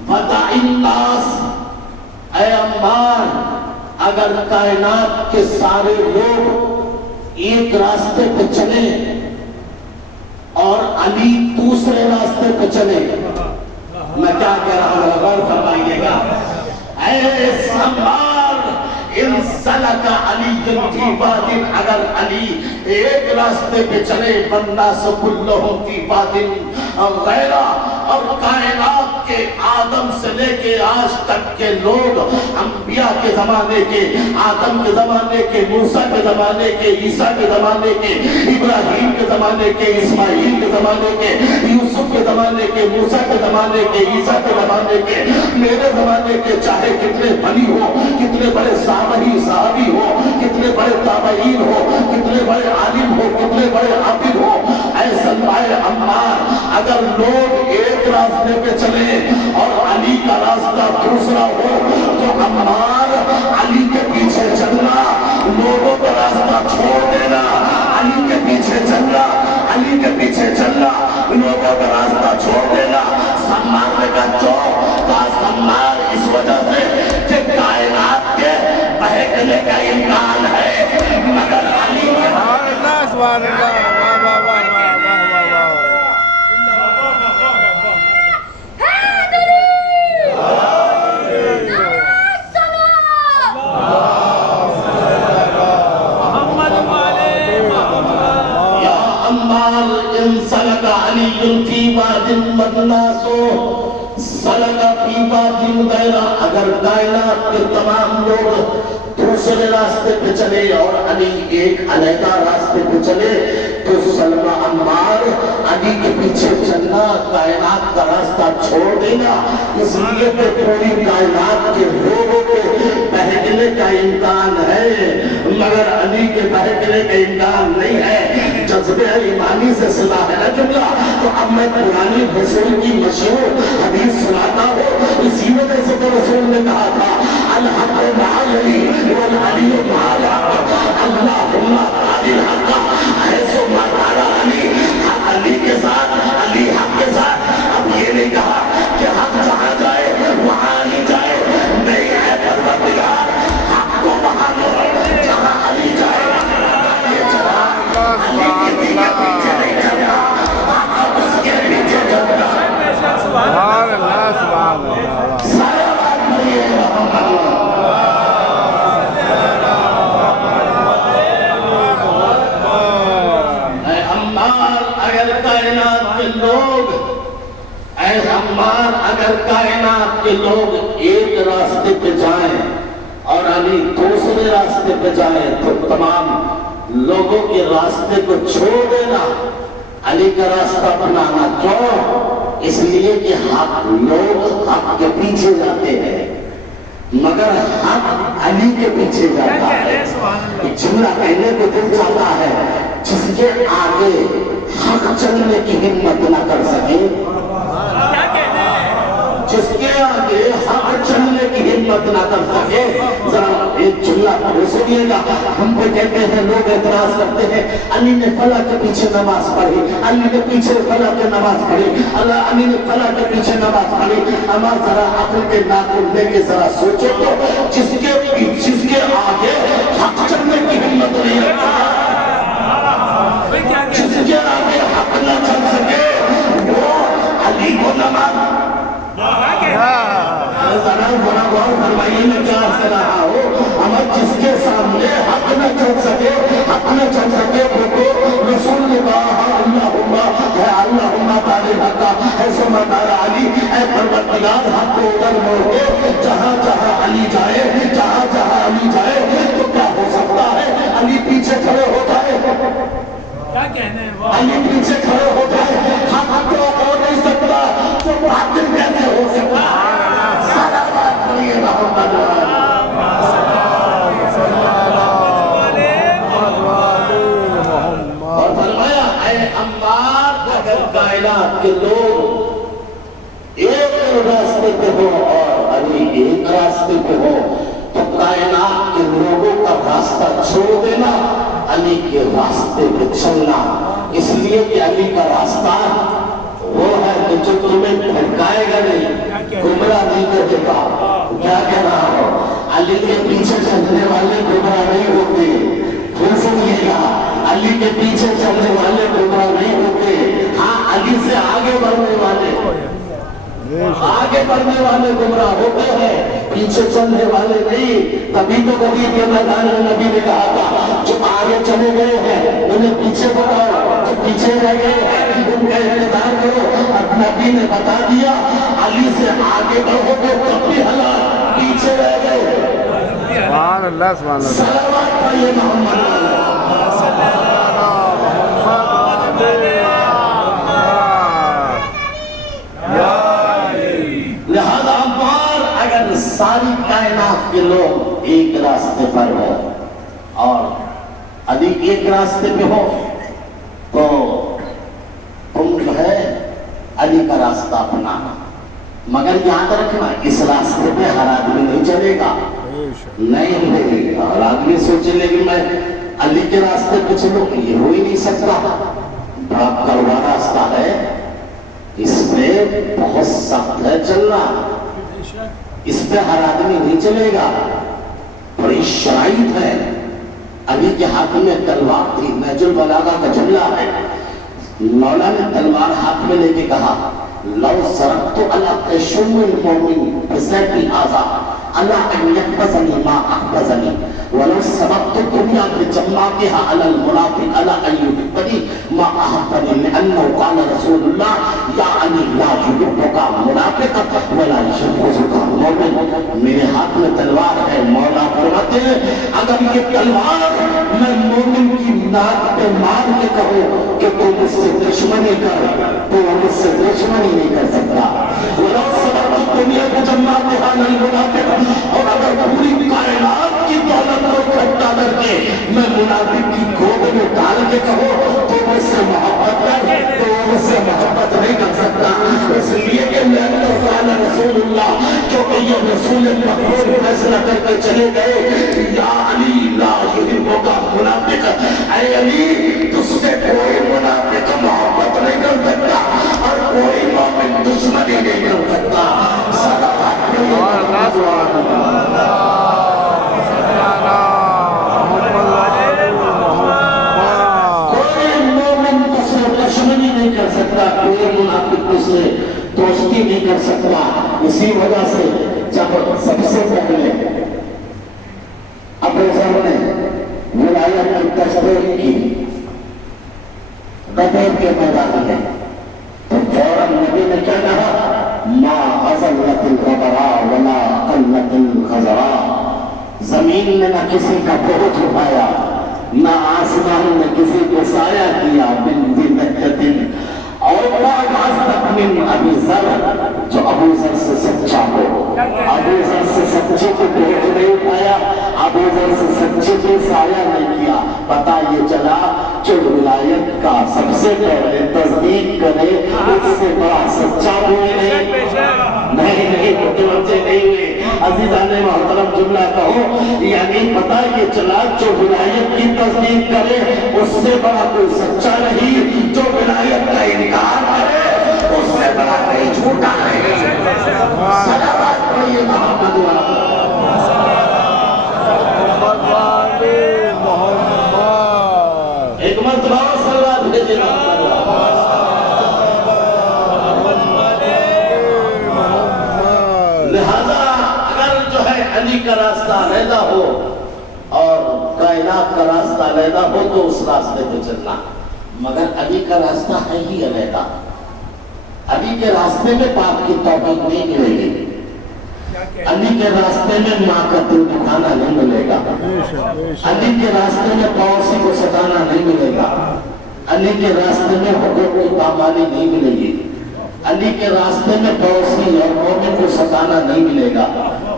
वदाइन नास। ऐ अम्मार, अगर कायनात के सारे लोग एक रास्ते पे चले और अली दूसरे रास्ते पे चले, मैं क्या कह रहा हूं गौर फरमाइएगा। ऐ सम्मार इन सलका अली फी वादिन, अगर अली एक रास्ते पे चले, बन्ना सकुल्लहुम फी वादिन गैरा, और कायनात के आदम से लेके आज तक के लोग, अंबिया के जमाने के, आदम के जमाने के, मूसा के जमाने के, ईसा के जमाने के, इब्राहिम के जमाने के, इस्माइल के जमाने के, यूसुफ के जमाने के, मूसा के जमाने के, ईसा के जमाने के, मेरे जमाने के, चाहे कितने बली हो, कितने बड़े साहबी हो, कितने बड़े ताबईन हो, कितने बड़े आलिम हो, कितने बड़े आबिद हो, ऐसा अम्मार, अगर लोग एक रास्ते पे चले और अली का रास्ता दूसरा हो, तो अम्मार अली के पीछे चलना, लोगों का रास्ता छोड़ देना, अली के पीछे चलना, अली के पीछे चलना, लोगों का रास्ता छोड़ देना। सम्मान ने कहा का सम्मान इस वजह से कि कायनात के बहकने का इम्कान है, मगर अली के सुभान अल्लाह, वाह वाह वाह वाह वाह वाह वाह। या अम्मार इन सलका अली फी वादिन मदनासो सलका फी वादिन गैरा, अगर कायनात के तमाम लोग दूसरे रास्ते पे चले और अली एक अलग रास्ते पे चले, तो सलमा अम्मार अली के पीछे चलना, कायनात का रास्ता छोड़ देना। इसलिए तो पूरी कायनात के लोगों के बहकने का इम्कान है, मगर अली के बहकने का इम्कान नहीं है। जज्बे ईमानी से सुना है ना जुमला, तो अब मैं पुरानी रसूल की मशहूर हदीस सुनाता हूँ। इसी वजह से तो रसूल ने कहा था अल हक़ मअल अली वल अली मअल हक़, अल्लाहुम्मा तालिल हक़ ऐसो मारा अली, अली के साथ, अली हक़ के साथ। अब ये नहीं कहा कि हक़ जहाँ जाए वहाँ अली जाए, नहीं है परवरदिगार, हक़ को वहाँ लो जहाँ अली जाए। ये चला अली के पीछे नहीं चलना, हक़ उसके पीछे चलना। सुभान अल्लाह, सुभान अल्लाह। सारा बात बोलिए अम्मार, अगर कायनात के लोग एक रास्ते पे जाएं और अली दूसरे रास्ते पे जाए, तो तमाम लोगों के रास्ते को छोड़ देना, अली का रास्ता अपनाना। क्यों? इसलिए कि हक, लोग हक के पीछे जाते हैं, मगर हक अली के पीछे जाता है। जुमला कहने को दिल चाहता है, जिसके आगे हक चलने की हिम्मत न कर सके, जिसके आगे हक चलने की हिम्मत ना कर सके। जरा एक जुमला सुनिएगा। हम पे कहते हैं, लोग एतराज करते हैं, अली ने फला के पीछे नमाज पढ़ी, अली ने पीछे फला के नमाज पढ़ी, अली ने फला के पीछे नमाज पढ़ी। हमारा जरा अकल के नाखून लेके जरा सोचो तो, जिसके आगे हक चलने की हिम्मत नहीं रखता, जिसके आगे हक न चल सके, वो अली को नमाज बड़ा गौर फरमाइए, मैं क्या से रहा हूँ। हमें जिसके सामने हक न चल सके, हक न चल सके, वो तो रसूल ने कहा अल्लाहुम्मा है, अल्लाहुम्मा तालिल हक़ है सुम्मा तारा अली, ऐ परवरदिगार हक को उधर मोड़ के जहाँ जहाँ अली जाए, जहाँ जहाँ अली जाए, तो क्या हो सकता है अली पीछे खड़े हो जाए, क्या कहने हैं, अली पीछे खड़े हो जाए, हक तो हो नहीं सकता, तो बातिल कैसे हो सकता? सारा बात बोलिए کائنات کے لوگ ایک راستے پہ ہو اور علی ایک راستے پہ ہو تو کائنات کے لوگوں کا راستہ چھوڑ دینا، علی کے راستے پہ چلنا، اس لیے کہ علی کا راستہ وہ ہے کہ جو تمہیں بھٹکائے گا نہیں، گمراہ نہیں کرے گا۔ کیا کہہ رہا ہو؟ علی کے پیچھے چلنے والے گمراہ نہیں ہوتے۔ پھر سنیے گا، علی کے پیچھے چلنے والے گمراہ نہیں ہوتے، ہاں علی سے آگے بڑھنے والے گمراہ ہوتے ہیں، پیچھے چلنے والے نہیں۔ تبھی تو کبھی کے میدان میں نبی نے کہا تھا جو آگے چلے گئے ہیں انہیں پیچھے بڑھاؤ، جو پیچھے رہ گئے ہیں ان کا انتظار کرو۔ اور نبی نے بتا دیا علی سے آگے بڑھو گے تب بھی ہلاک، پیچھے رہ گئے۔ سبحان اللہ سبحان اللہ۔ صلوات پڑھیے محمد۔ لہذا بار اگر ساری کائنات کے لوگ ایک راستے پر ہو اور علی ایک راستے پہ ہو تو تم جو ہے علی کا راستہ اپنانا، مگر یاد رکھنا اس راستے پہ ہر آدمی نہیں چلے گا، نہیں رہے گا۔ اور آدمی سوچے لے کہ میں علی کے راستے پہ چلوں، یہ ہو ہی نہیں سکتا، بڑا کڑوا راستہ ہے، اس پہ بہت سخت ہے چلنا، اس پہ ہر آدمی نہیں چلے گا، بڑی شرائط ہے۔ علی کے ہاتھ میں تلوار تھی، نہج البلاغہ کا جملہ ہے، مولا نے تلوار ہاتھ میں لے کے کہا لو سرقت علی قشم المؤمن بسیف ھذا علی ان یحفظنی ما احفظنی ولو سبقت الدنیا بجماعتها علی المنافق علی ان یحبنی ما احبنی لانه قال رسول اللہ یا علی لا یحبک منافق ولا یحبک مؤمن۔ میرے ہاتھ میں تلوار ہے، مولا فرماتے ہیں اگر یہ تلوار میں مومن کی ناک پہ مار کے کہوں کہ تو مجھ سے دشمنی کر تو مجھ سے دشمنی نہیں کر سکتا۔ وَلَوْ سَبَقْتُ الدُّنْيَا بِجَمَّاعَتِهَا لِلْمُنَافِقِ، اور اگر پوری کائنات کی دولت کو اکٹھا کر کے میں منافق کی گود میں ڈال کے کہوں تو مجھ سے محبت کر تو مجھ سے محبت نہیں کر سکتا۔ اس لیے کہ میں قال رسول اللہ، کیونکہ یہ رسول مقبول فیصلہ کر کے چلے گئے یا علی لا یحبک منافق، اے علی تجھ سے کوئی منافق محبت نہیں کر سکتا اور کوئی مومن دشمنی نہیں کر سکتا۔ کوئی مومن تجھ سے دشمنی نہیں کر سکتا، کوئی منافق تجھ سے دوستی نہیں کر سکتا۔ اسی وجہ سے جب سب سے پہلے ابو ذر نے ولایت کی تصدیق کی بدر کے میدان میں تو فوراً نبی نے کیا کہا ما غزلت الغبراء ولا قلت الخضراء، زمین نے نہ کسی کا بوجھ اٹھایا نہ آسمان نے کسی کو سایہ کیا من ذی نکہۃ اور من ابی ذر، جو ابو ذر سے سچا ہو، ابو ذر سے سچے کو بوجھ نہیں اٹھایا، ابو ذر سے سچے کو سایہ نہیں کیا۔ پتہ یہ چلا جو ولایت کا سب سے پہلے تصدیق کرے اس سے بڑا سچا کوئی نہیں متوجہ نہیں ہوئے۔ عزیزان محترم جملہ کہو، یعنی پتہ یہ چلا جو ولایت کی تصدیق کرے اس سے بڑا کوئی سچا نہیں، جو ولایت کا انکار کرے اس سے بڑا کوئی جھوٹا نہیں۔ صلوات پڑھیے محمد ایک مرتبہ صلوات بھیجے لہذا اگر جو ہے علی کا راستہ علیحدہ ہو اور کائنات کا راستہ علیحدہ ہو تو اس راستے پہ چلنا، مگر علی کا راستہ ہے ہی علیحدہ، علی کے راستے میں پاپ کی توفیق نہیں ملے گی، علی کے راستے میں ماں کا دل دکھانا نہیں ملے گا، علی کے راستے میں پڑوسی کو ستانا نہیں ملے گا، علی کے راستے میں حقوق کی پامالی نہیں ملے گی، علی کے راستے میں پڑوسی اور مومن کو ستانا نہیں ملے گا۔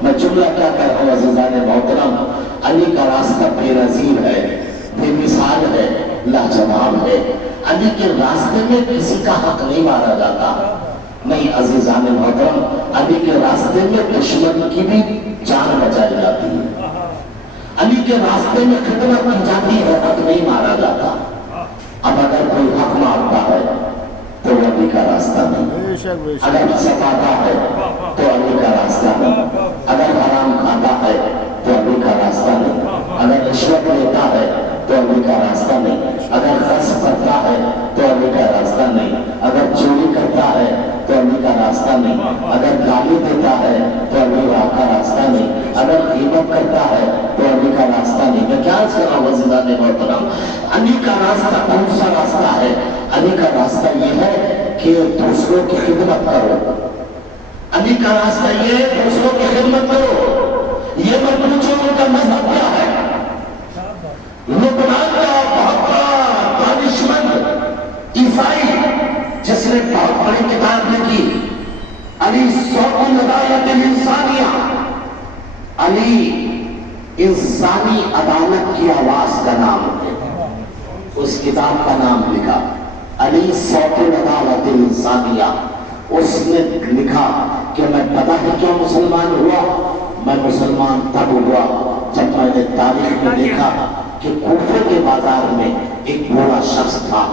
میں جملہ کیا کہہ رہا ہوں عزیزان محترم، علی کا راستہ بے نظیر ہے، بے مثال ہے، لاجواب ہے۔ अली के रास्ते में किसी का हक नहीं मारा जाता। नहीं अजीजान मोहतरम, अली के रास्ते में दुश्मन की भी जान बचाई जाती है। अली के रास्ते में खिदमत की जाती है, हक नहीं मारा जाता। अब अगर कोई हक मारता है तो अली का रास्ता नहीं, अगर सताता है तो अली का रास्ता नहीं, अगर हराम खाता है तो अली का रास्ता नहीं, अगर रिश्वत लेता है तो अली का रास्ता नहीं, अगर खर्च करता है तो अली का रास्ता नहीं, अगर चोरी करता है तो अली का रास्ता नहीं, अगर गाली देता है तो अली का रास्ता नहीं, अगर कीमत करता है तो अली का रास्ता नहीं। मैं क्या कर रहा हूँ वज़ीरान मोहतरम, अली का रास्ता कौन सा रास्ता है? अली का रास्ता ये है कि दूसरों की खिदमत करो। अली का रास्ता ये है दूसरों की खिदमत करो। ये मत पूछो उनका मजहब क्या है। लुकमान का बहुत बड़ा दानिशमंद ईसाई जिसने बहुत बड़ी किताब लिखी, अली सौकुल अदालत इंसानिया, अली इंसानी अदालत की आवाज का नाम है, उस किताब का नाम लिखा अली सौकुल अदालत इंसानिया। उसने लिखा कि मैं पता है क्यों मुसलमान हुआ, मैं मुसलमान तब हुआ जब मैंने तारीख में देखा कि कूफे के बाजार में एक बूढ़ा शख्स था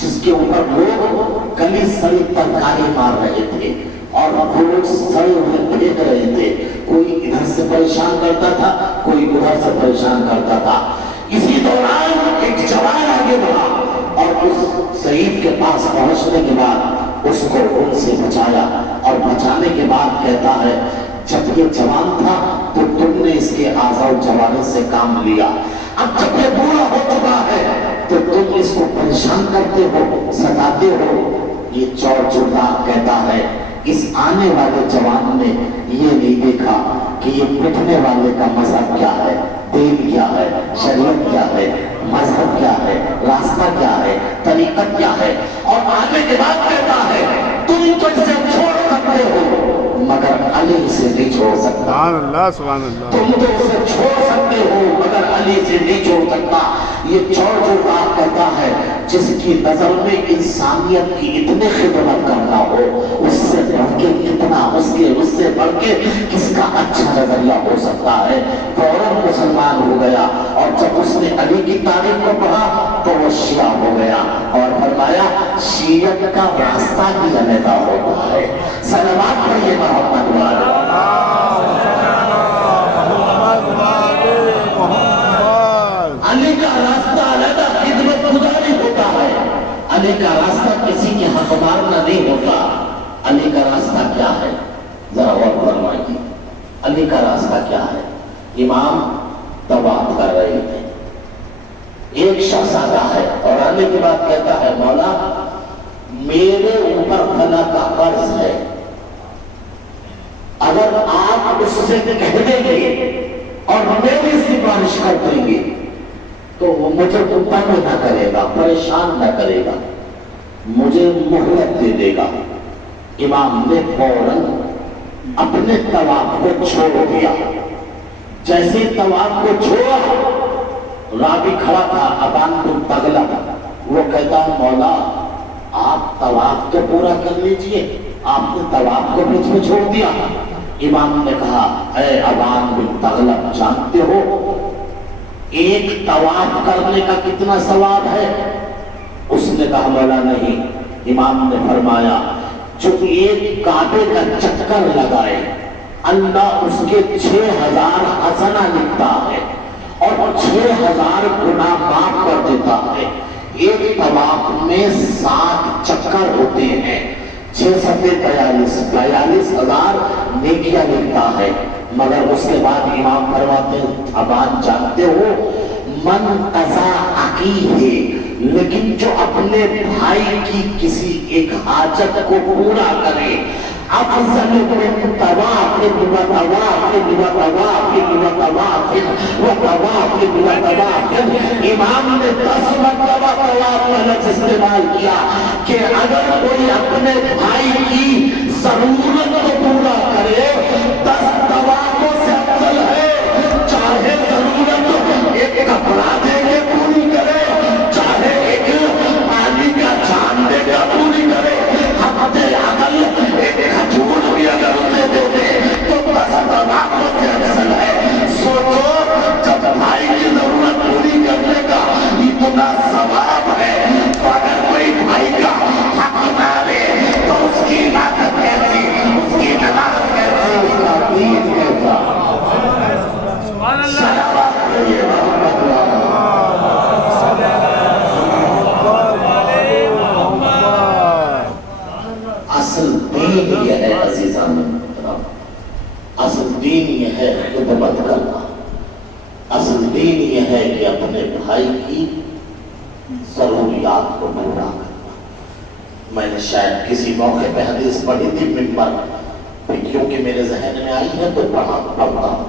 जिसके ऊपर लोग गली सड़ी तरकारी मार रहे थे और वो लोग सड़े हुए फेंक रहे थे। कोई इधर से परेशान करता था, कोई उधर से परेशान करता था। इसी दौरान एक जवान आगे बढ़ा और उस शहीद के पास पहुंचने के बाद उसको उनसे बचाया और बचाने के बाद कहता है जब ये जवान था तो तुमने इसके आज़ाद जवानी से काम लिया, अब जब ये बूढ़ा हो चुका है तो तुम इसको परेशान करते हो, सताते हो। ये चौर चुड़दार कहता है इस आने वाले जवान ने ये नहीं देखा कि ये पिटने वाले का मजहब क्या है, दीन क्या है, शरीयत क्या है, मजहब क्या है, रास्ता क्या है, तरीकत क्या है। और आगे के बाद कहता है तुम तो इसे छोड़ सकते हो मगर अली से नहीं छोड़ सकता। सुभान अल्लाह, सुभान अल्लाह। तुम तो उसे छोड़ सकते हो मगर अली से नहीं छोड़ सकता। ये चौर जो बात कहता है जिसकी नजर में इंसानियत की इतनी खिदमत करना हो, उससे बढ़ के कितना उससे बढ़ के किसका अच्छा नजरिया हो सकता है। फौरन मुसलमान हो गया और जब उसने अली की तारीफ को पढ़ा तो वो शिया हो गया और फरमाया शियत का रास्ता ही अलग होता है। सलवात पढ़िए मोहम्मद वाले। अली का रास्ता अलग खिदमत गुजारी होता है। अली का रास्ता किसी के हक मारना नहीं होता। अली का रास्ता क्या है जरा और फरमाइए। अली का रास्ता क्या है? इमाम तवाफ कर रहे थे, एक शख्स आता है और आने के बाद कहता है मौला मेरे ऊपर फला का कर्ज है, अगर आप उससे कह देंगे और मेरी सिफारिश कर देंगे तो वो मुझे तंग न करेगा, परेशान न करेगा, मुझे मोहलत दे देगा। इमाम ने फौरन अपने तवाफ को छोड़ दिया। जैसे तवाफ को छोड़ा रावी खड़ा था अबान बिन तगलब, वो कहता है मौला आप तवाफ तो पूरा कर लीजिए, आपने तवाफ को बीच में छोड़ दिया। इमाम ने कहा ऐ अबान बिन तगलब जानते हो एक तवाफ करने का कितना सवाब है? उसने कहा मौला नहीं। इमाम ने फरमाया जो एक काबे का चक्कर लगाए अल्लाह उसके 6000 हसना लिखता है और 6000 गुनाह माफ कर देता है। एक तवाफ में 7 चक्कर होते हैं, 6 सत्ते 42,000 नेकियां लिखता है। मगर उसके बाद इमाम फरमाते हैं अबान जानते हो मन कज़ा अकी है, लेकिन जो अपने भाई की किसी एक हाजत को पूरा करे अफज़ल मिन तवाफ़िन व तवाफ़िन व तवाफ़िन व तवाफ़िन व तवाफ़िन व तवाफ़िन। इमाम ने 10 मरतबा तवाफ़ का लफ्ज़ इस्तेमाल किया कि अगर कोई अपने भाई की जरूरत को पूरा करे 10 तवाफ़ों से अफज़ल है। चाहे जरूरत एक कपड़ा दे के पूरी करे, चाहे एक पानी सुभान अल्लाह। सलावत करिए मोहम्मद असल दीन ये है अजीजान, असल दीन ये है खिदमत करना, असल दीन ये है कि अपने भाई की जरूरियात को पूरा करना। मैंने शायद किसी मौके पे हदीस पढ़ी थी मिंबर पे, क्योंकि मेरे जहन में आई है तो पढ़ता हूं।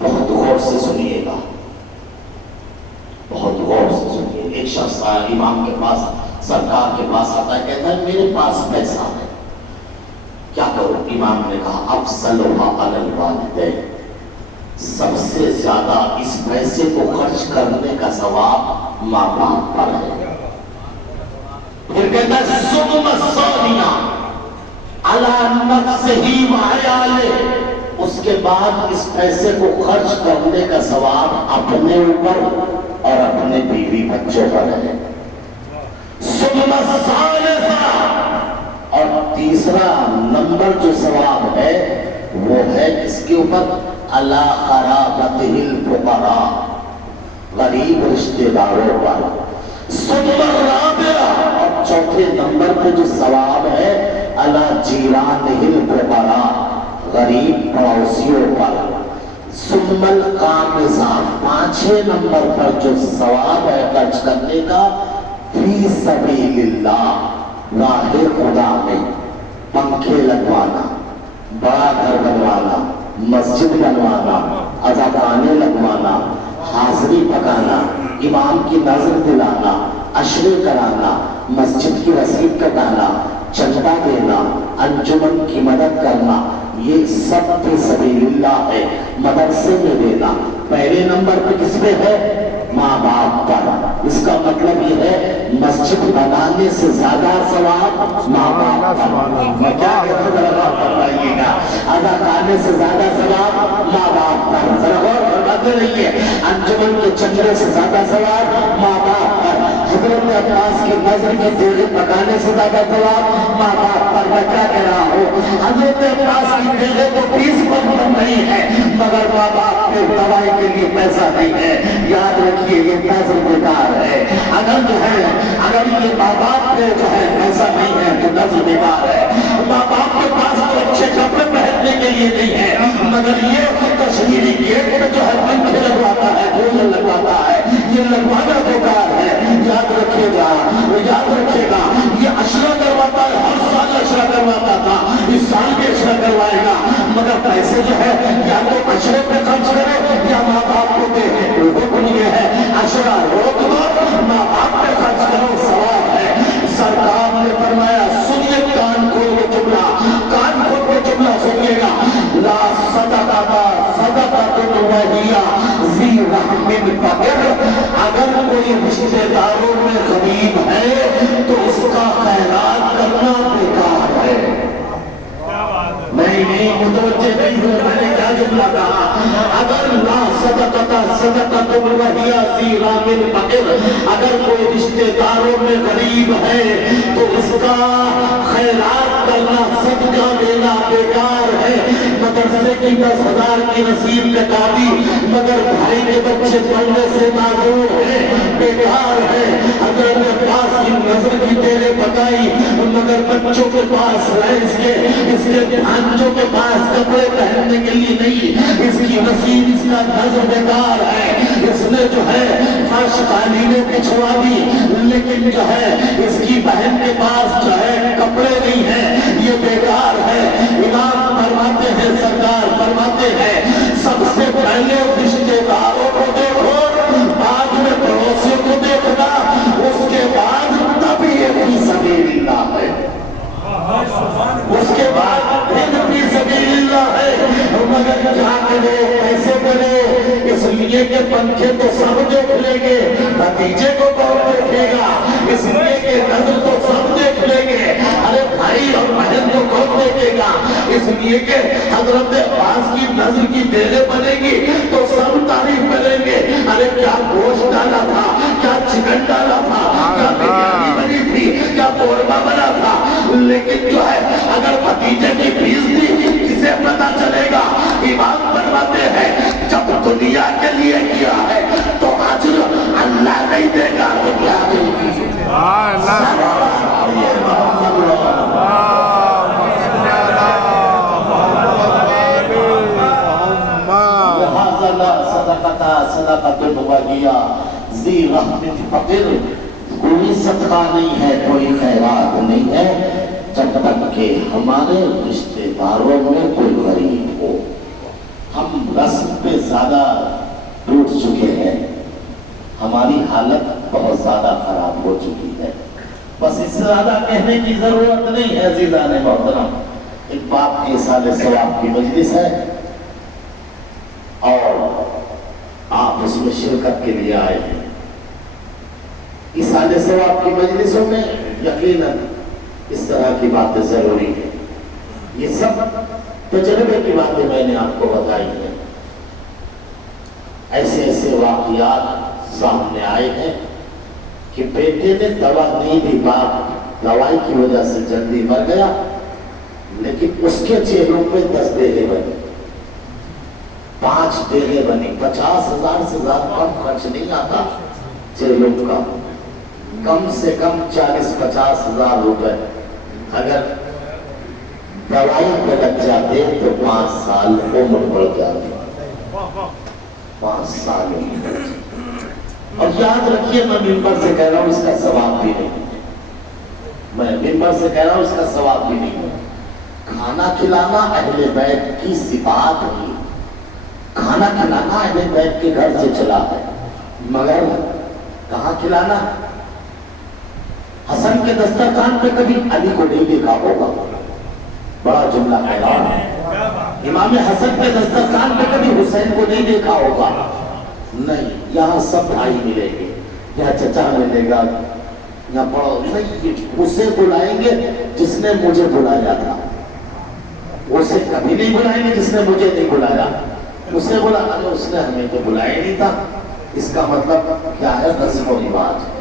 बहुत गौर से सुनिएगा, बहुत गौर से सुनिए। एक शख्स इमाम के पास, सरकार के पास आता है, कहता है मेरे पास पैसा है, क्या करूं? इमाम ने कहा अफसलुहा अलल वालिदैन, सबसे ज्यादा इस पैसे को खर्च करने का सवाब माँ बाप पर है। फिर कहता है सुम्मा सानिया अला नफ्सिही व अयाले, उसके बाद इस पैसे को खर्च करने का सवाब अपने ऊपर और अपने बीवी बच्चों पर है। सुम्मा सालिसा, और तीसरा नंबर जो सवाब है वो है किसके ऊपर? अला क़राबतिहिल फुक़रा, गरीब रिश्तेदारों पर। सुम्मा राबिआ, और चौथे नंबर पे जो सवाब है अला जीरानिहिल फुक़रा, गरीब पड़ोसियों पर। सुम्मल कामिज़ा, पांचवें नंबर पर जो सवाब है खर्च करने का फी सबीलिल्लाह, राहे खुदा में पंखे लगवाना, बड़ा घर बनवाना, मस्जिद बनवाना, अज़ाखाने लगवाना, हाज़री पकाना, इमाम की नज़र दिलाना, अशरे कराना, मस्जिद की रसीद कटाना, चंदा देना, अंजुमन की मदद करना, ये सब फी सबीलिल्लाह है, मदरसे में देना। पहले नंबर पे किस पे है? माँ बाप पर। इसका मतलब ये है मस्जिद बनाने से ज्यादा सवाब माँ बाप पर। मैं क्या कहता हूं, बताइएगा, अदा खाने से ज्यादा सवाब माँ बाप पर। जरा गौर फरमाते रहिए, अंजुमन के चंदे से ज्यादा सवाब माँ बाप पर, हजरत अब्बास की नजर की देरी पकाने से ज्यादा सवाब माँ बाप पर। मैं क्या कह रहा हूँ, हजरत अब्बास की देरी तो 20 पर नहीं है, मगर माँ बाप के दवाई के लिए पैसा नहीं है। याद रखिए ये पैसा बेकार है। अगर जो है, अगर ये माँ बाप पे जो है पैसा नहीं है तो नज़र बेकार है। माँ बाप के पास तो अच्छे कपड़े पहनने के लिए नहीं है, मगर ये कश्मीरी गेट पे जो है पंखे लगवाता है, भोजन लगवाता है, ये लगवाना बेकार है। याद रखिएगा, याद रखिएगा, ये अशरा करवाता है, हर साल अशरा करवाता था, इस साल भी अशरा करवाएगा, मगर पैसे जो है या तो अशरे पे खर्च करे या माँ बाप को दे। हुक्म ये है अशरा रोक दो, माँ बाप पे खर्च करो, सवाब है। सरकार ने फरमाया, सुनिए कान खोल के जुमला, कान खोल के जुमला सुनिएगा, ला सदका सदकतुन वहिया ज़ी रहमिन फ़क़ीर, अगर कोई रिश्तेदारों में गरीब है तो उसका खैरात करना बेकार है। नहीं मुतवज्जे नहीं हुए, मैंने क्या जुमला कहा? अगर ला सदकता सदकतुन वहिया ज़ी रहमिन फ़क़ीर, अगर कोई रिश्तेदारों में गरीब है तो उसका खैरात करना, सदका देना बेकार है। मदरसे की 10,000 की रसीद कटा दी, मगर भाई के बच्चे पढ़ने से माजूर है, बेकार है। अगर मैं पास की नजर की तेरे बताई, मगर बच्चों के पास है, इसके भांजों के पास कपड़े पहनने के लिए नहीं, इसकी रसीद, इसका नजर बेकार है। इसने जो है फर्श कालीने बिछवा दी, लेकिन जो है इसकी बहन के पास जो है कपड़े नहीं है, ये बेकार है। इमाम फरमाते हैं, सरकार फरमाते हैं, सबसे पहले रिश्तेदारों को देखो, बाद में पड़ोसियों को देखना, उसके बाद तब ये फी सबीलिल्लाह है, उसके बाद फिर फी सबीलिल्लाह है। मगर क्या करे, कैसे करे? इसलिए के पंखे तो सब देख लेंगे, भतीजे को कौन देखेगा? इसलिए के नजर तो सब देख लेंगे, अरे भाई और बहन को कौन देखेगा? इसलिए के हजरत अब्बास की नजर की देरे बनेगी तो सब तारीफ करेंगे, अरे क्या गोश्त डाला था, क्या चिकन डाला था, क्या बिरयानी बनी थी, क्या कोरमा बना था। लेकिन जो है अगर भतीजे की फीस दी, किसे पता चलेगा? अनज़ला सदक़ता सदक़तुन वहिया ज़ी रहमत फ़क़ीर, कोई सदका नहीं है, कोई खैरात नहीं है जब तक के हमारे रिश्तेदारों में कोई गरीब हो। हम रस्म पे ज्यादा टूट चुके हैं, हमारी हालत बहुत ज्यादा खराब हो चुकी है। बस इससे ज्यादा कहने की जरूरत नहीं है। अज़ीज़ान मोहतरम, एक बाप के साले सवाब की मजलिस है और आप उसमें शिरकत के लिए आए हैं। इस साले सवाब की मजलिसों में यकीनन इस तरह की बातें जरूरी है। ये सब तजर्बे की बातें मैंने आपको बताई हैं। ऐसे ऐसे वाक़ियात सामने आए हैं कि बेटे ने दवा नहीं दी, बाप दवाई की वजह से जल्दी मर गया, लेकिन उसके चेहरों पे 10 देहे बनी, 5 देहे बनी। 50,000 से ज्यादा कम खर्च नहीं आता चेहरों का, कम से कम 40-50 हजार रुपए अगर दवाई पे लग जाते तो 5 साल उम्र बढ़ जाती, 5 साल उम्र। और याद रखिए, मैं मिंबर से कह रहा हूं इसका सवाब भी नहीं, मैं मिंबर से कह रहा हूं इसका सवाब भी नहीं। खाना खिलाना अहले बैत की सिफात ही, खाना खिलाना अहले बैत के घर से चला है, मगर कहाँ खिलाना? हसन के दस्तरखान पे कभी अली को नहीं देखा होगा, बड़ा जुमला कह रहा हूं। इमाम हसन के दस्तरखान पे कभी हुसैन को नहीं देखा होगा, नहीं। यहाँ सब भाई मिलेंगे, यहाँ चचा मिलेगा, यहाँ बड़ा नहीं, उसे बुलाएंगे जिसने मुझे बुलाया था, उसे कभी नहीं बुलाएंगे जिसने मुझे नहीं बुलाया। उसे बुला, अरे उसने हमें तो बुलाया नहीं था। इसका मतलब क्या है? रस्म और रिवाज है।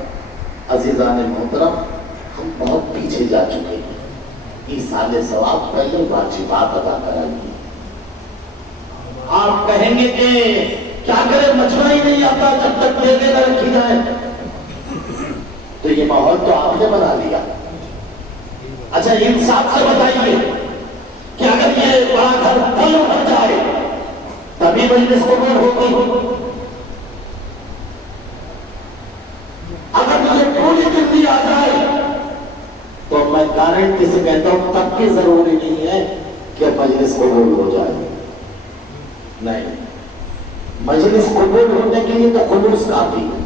अज़ीज़ान मोहतरम, हम बहुत पीछे जा चुके हैं। इस साले सवाब पहले वाजिबात अदा कराइए। आप कहेंगे कि क्या करें, मजमा ही नहीं आता जब तक देने न रखी जाए, तो ये माहौल तो आपने बना लिया। अच्छा, इंसाफ से बताइए कि अगर ये बड़ा घर फल भर जाए तभी मजलिस कबूल होगी। अगर मुझे पूरी दिल्ली आ जाए तो मैं गारंटी से कहता हूं तब भी जरूरी नहीं है कि मजलिस कबूल हो जाए। नहीं, मजलिस कबूल होने के लिए तो खुलूस काफी है।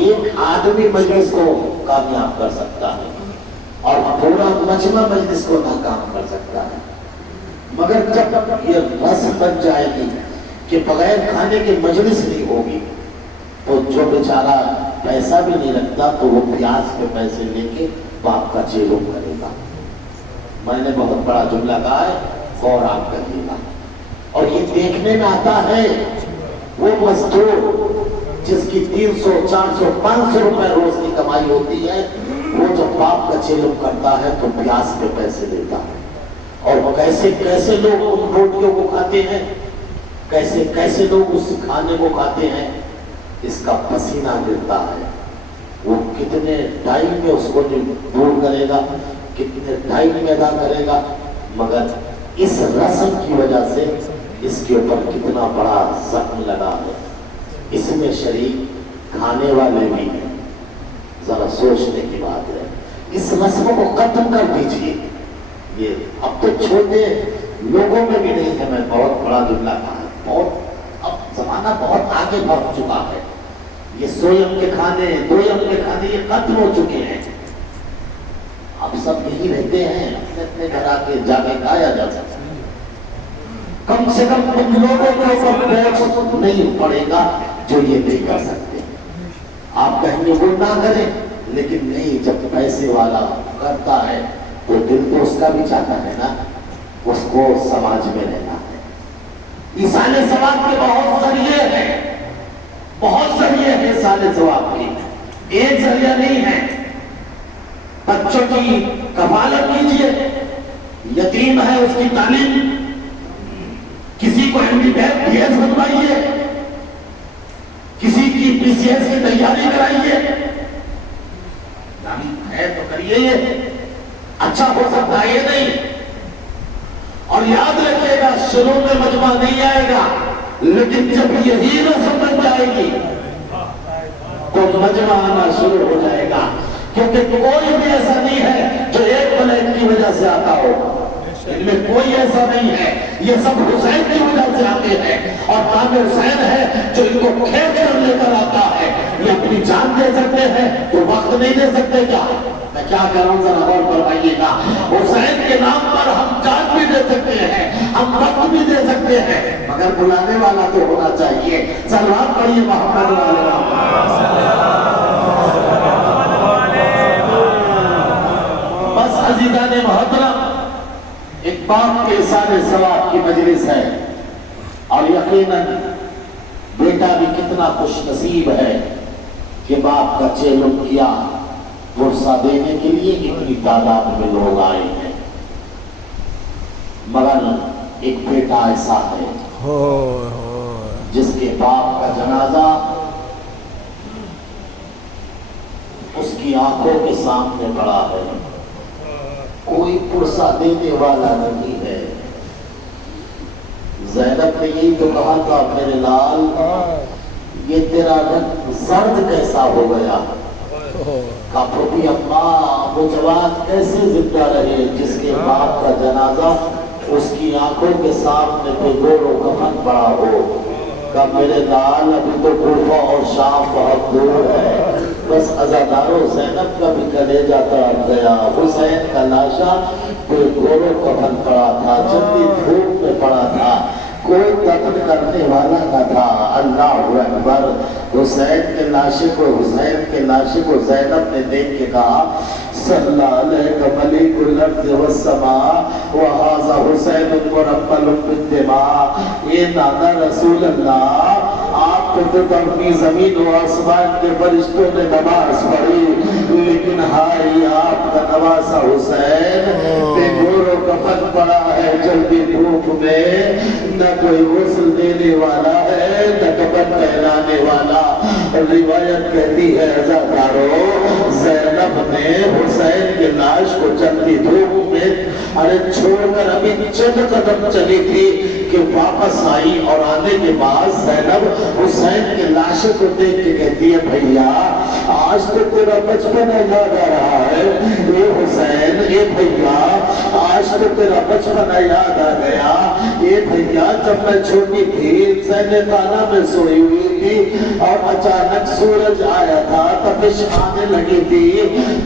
एक आदमी मजलिस को कामयाब कर सकता है और पूरा मजमा मजलिस को नाकाम कर सकता है। मगर जब ये रस्म बन जाएगी कि बगैर खाने की मजलिस नहीं होगी, तो जो बेचारा पैसा भी नहीं रखता तो वो प्याज के पैसे लेके बाप का चेलो करेगा। मैंने बहुत बड़ा जुमला कहा है और आप करिएगा। और ये देखने में आता है वो मजदूर जिसकी 300, 400, 500 रुपए रोज की कमाई होती है, वो जब बाप का चेलो करता है तो प्याज के पैसे देता है। और वो कैसे कैसे लोग उन रोटियों को खाते हैं, कैसे कैसे लोग उस खाने को खाते हैं, इसका पसीना गिरता है। वो कितने टाइम में उसको दूर करेगा, कितने टाइम में अदा करेगा, मगर इस रस्म की वजह से इसके ऊपर कितना बड़ा जख्म लगा है। इसमें शरीक खाने वाले भी हैं, जरा सोचने की बात है। इस रस्म को खत्म कर दीजिए। ये अब तो छोटे लोगों में भी नहीं है, मैं बहुत बड़ा जुमला कहा है, बहुत अब जमाना बहुत आगे बढ़ चुका है। ये सोयम के खाने, दोयम के खाने ये खत्म हो चुके हैं। अब सब यही रहते हैं, अपने अपने घर आके जाके खाया जा सकता है। कम से कम उन लोगों के ऊपर बोझ नहीं पड़ेगा जो ये नहीं कर सकते। आप कहेंगे वो ना करें, लेकिन नहीं, जब पैसे वाला करता है तो दिल तो उसका भी चाहता है ना, उसको समाज में रहना है। इस साले सवाब के बहुत जरिए हैं, बहुत जरिए हैं साले सवाब के, एक जरिया नहीं है। बच्चों की कफालत कीजिए, यतीम है उसकी तालीम, किसी को MBBS बनवाइए, किसी की PCS की तैयारी कराइए, है तो करिए। ये अच्छा हो सकता है ये नहीं। और याद रखिएगा, शुरू में मजमा नहीं आएगा, لیکن جب یہی نہ سمجھ جائے گی تو مجمع آنا شروع ہو جائے گا، کیونکہ کوئی بھی ایسا نہیں ہے جو ایک ملائک کی وجہ سے آتا ہو، ان میں کوئی ایسا نہیں ہے، یہ سب حسین کی وجہ سے آتے ہیں، اور نام حسین ہے جو ان کو کھینچ کر لے کر آتا ہے۔ یہ اپنی جان دے سکتے ہیں تو وقت نہیں دے سکتے کیا؟ میں کیا کہہ رہا ہوں ذرا غور فرمائیے گا، حسین کے نام پر ہم جان بھی دے سکتے ہیں، ہم وقت بھی دے سکتے ہیں، مگر بلانے والا تو ہونا چاہیے۔ صلوات پڑھیے محمد والے بس عزیزان محترم، ایک باپ کے سارے ثواب کی مجلس ہے، اور یقیناً بیٹا بھی کتنا خوش نصیب ہے کہ باپ کا چیلم کیا ورثہ دینے کے لیے اتنی تعداد میں لوگ آئے ہیں، مگر ایک بیٹا ایسا ہے جس کے باپ کا جنازہ اس کی آنکھوں کے سامنے پڑا ہے، کوئی پرسہ دینے والا نہیں ہے۔ زینب نے یہی تو کہا تھا، میرے لال یہ تیرا رنگ زرد کیسا ہو گیا؟ کہا پھوپھی اماں وہ جوان کیسے زندہ رہے جس کے باپ کا جنازہ اس کی آنکھوں کے سامنے پہ گوڑ و کفن پڑا ہو؟ کہا میرے لال ابھی تو کوفہ اور شام بہت دور ہے، بس عزادارو زینب کا بھی کلیجہ تڑپ گیا، حسین کا لاشا کوئی گوڑ و کفن پڑا تھا، جلدی دھوپ میں پڑا تھا، کوئی دفن کرنے والا نہ تھا۔ اللہ اکبر۔ حسین کے لاشے کو زینب نے دیکھ کے کہا صلی علیہ ملیک الارض والسماء وہذا حسین مرمل بالدماء۔ یہ نانا رسول اللہ، آپ کو تو اپنی زمین و آسمان کے فرشتوں نے نماز پڑھی، لیکن ہائی آپ کا نواسا حسین بے گور و کفن پڑا ہے جلدی دھوپ میں، نہ کوئی غسل دینے والا ہے نہ کفن پہنانے والا۔ روایت کہتی ہے عزادارو زینب نے حسین کے لاش کو چلتی دھوپ میں چھوڑ کر ابھی چند قدم چلی تھی کہ واپس آئی، اور آنے کے بعد زینب حسین کے لاشے کو دیکھ کے کہتی ہے بھیا آج تو تیرا بچپن یاد آ رہا ہے، اے حسین اے بھیا آج تو تیرا بچپن یاد آ گیا، اے بھیا جب میں چھوٹی تھی زینے خانہ میں سوئی ہوئی تھی اور اچانک سورج آیا تھا، تپش آنے لگی تھی،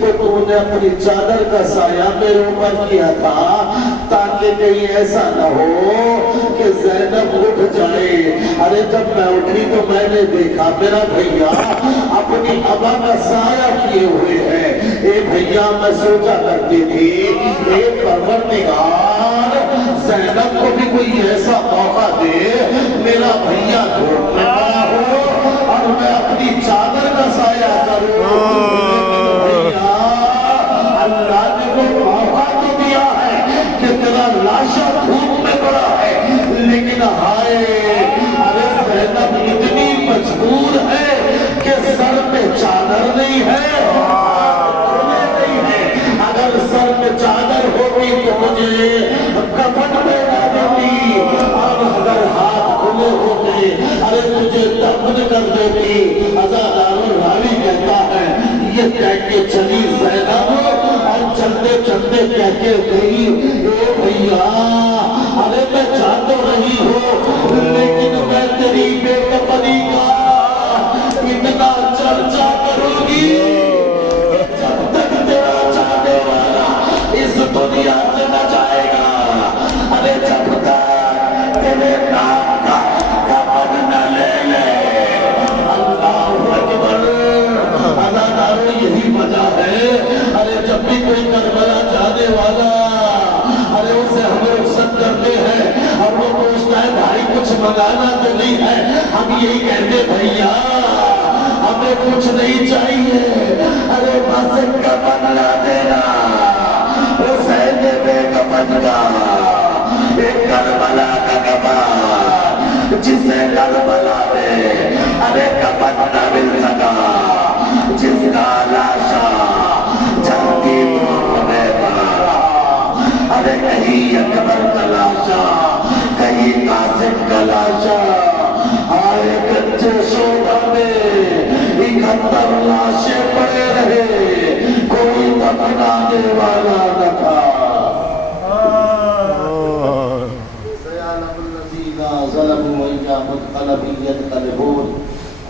تو تو نے اپنی چادر کا سایہ میرے اوپر کیا تھا تاکہ کہیں ایسا نہ ہو کہ زینب اٹھ جائے۔ ارے جب میں اٹھی تو میں نے دیکھا میرا بھیا اپنی ابا کا سایہ کیے ہوئے ہے۔ اے بھیا میں سوچا کرتی تھی اے پروردگار زینب کو بھی کوئی ایسا موقع دے میرا بھیا دھوپ میں پڑا ہو اور میں اپنی چادر کا سایہ کروں۔ بھیا اللہ نے کو موقع تو دیا ہے کہ تیرا لاشا دھوپ میں پڑا ہے، لیکن ہائے ارے زینب اتنی مجبور ہے کہ سر پہ چادر نہیں ہے، اگر سر پہ چادر ہوتی تو مجھے کفن پہنا دیتی، اور اگر ہاتھ کھلے ہوتے ارے تجھے دفن کر دیتی۔ عزادارو راوی کہتا ہے یہ کہہ کے چلی زینب اور چلتے چلتے کہہ کے گئی اے بھیا ارے میں جا تو رہی ہوں لیکن میں تیری بے کفنی کا اتنا چرچا کروں گی جب تک تیرا چاہنے والا اس دنیا سے نہ جائے گا، ارے جب تک تیرے نام کا کفن نہ لے لے۔ اللہ اکبر۔ عزادارو یہی وجہ ہے ارے جب بھی کوئی کربلا جانے والا ارے اسے ہم رخصت کرتے ہیں اور وہ پوچھتا ہے بھائی کچھ منگانا تو نہیں ہے، ہم یہی کہتے بھیا ہمیں کچھ نہیں چاہیے، ارے بس کفن لا دینا۔ حسین بے کفن کا ایک کربلا کا کفن جسے کربلا میں ارے کفن نہ مل سکا، جس کا لاشا جلتی دھوپ میں پڑا، ارے کہیں اکبر کا لاشا کہیں قاسم کا لاشا यशोदा में 71 लाशें पड़े रहे, कोई दफनाने वाला न था।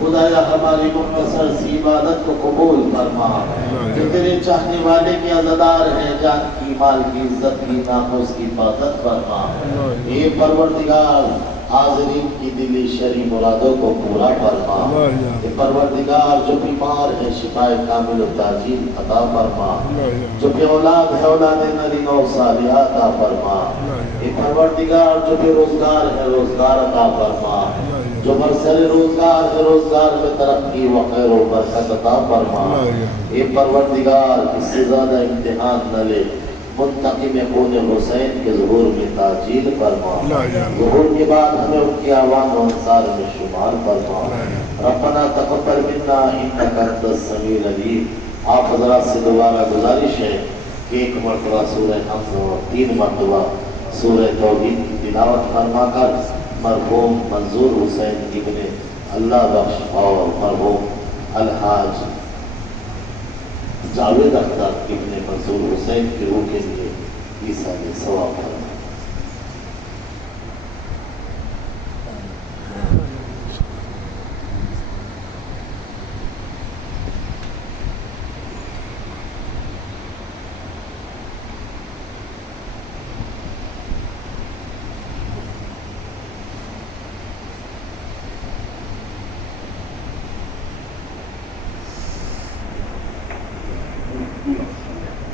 खुदाया हमारी मुख्तसर सी इबादत को कबूल फरमा। जो तेरे चाहने वाले के अज़ादार हैं, जान की, माल की, इज्जत की, नामुस की हिफाजत फरमा। ये परवरदिगार हाज़रीन की दिली शरी मुरादों को पूरा फरमा। ये परवरदिगार जो बीमार है शिफाए कामिल ताजील अता फरमा। जो बेऔलाद है औलाद नरीना और सालिहा अता फरमा। ये परवरदिगार जो बेरोजगार है रोजगार अता फरमा। जो बरसर रोजगार है रोजगार में तरक्की व खैर व बरकत अता फरमा। ये परवरदिगार इससे ज्यादा इम्तिहान न ले, मुंतकिम खून हुसैन के ज़ुहूर में ताजील फरमा। ज़ुहूर के बाद हमें उनके आवाम व अंसार में शुमार फरमा। रब्बना तक़ब्बल मिन्ना इन्नका अंतस समीउल अलीम। आप हज़रात से दोबारा गुजारिश है कि 1 मरतबा सूरह हमज़ और 3 मरतबा सूरह तौहीद की तिलावत फरमाकर मरहूम मंजूर हुसैन इब्ने अल्लाह बख्श और मरहूम अलहाज जावेद अख्तर इब्ने मंजूर हुसैन की रूह के लिए ईसा ने सवाब फरमा।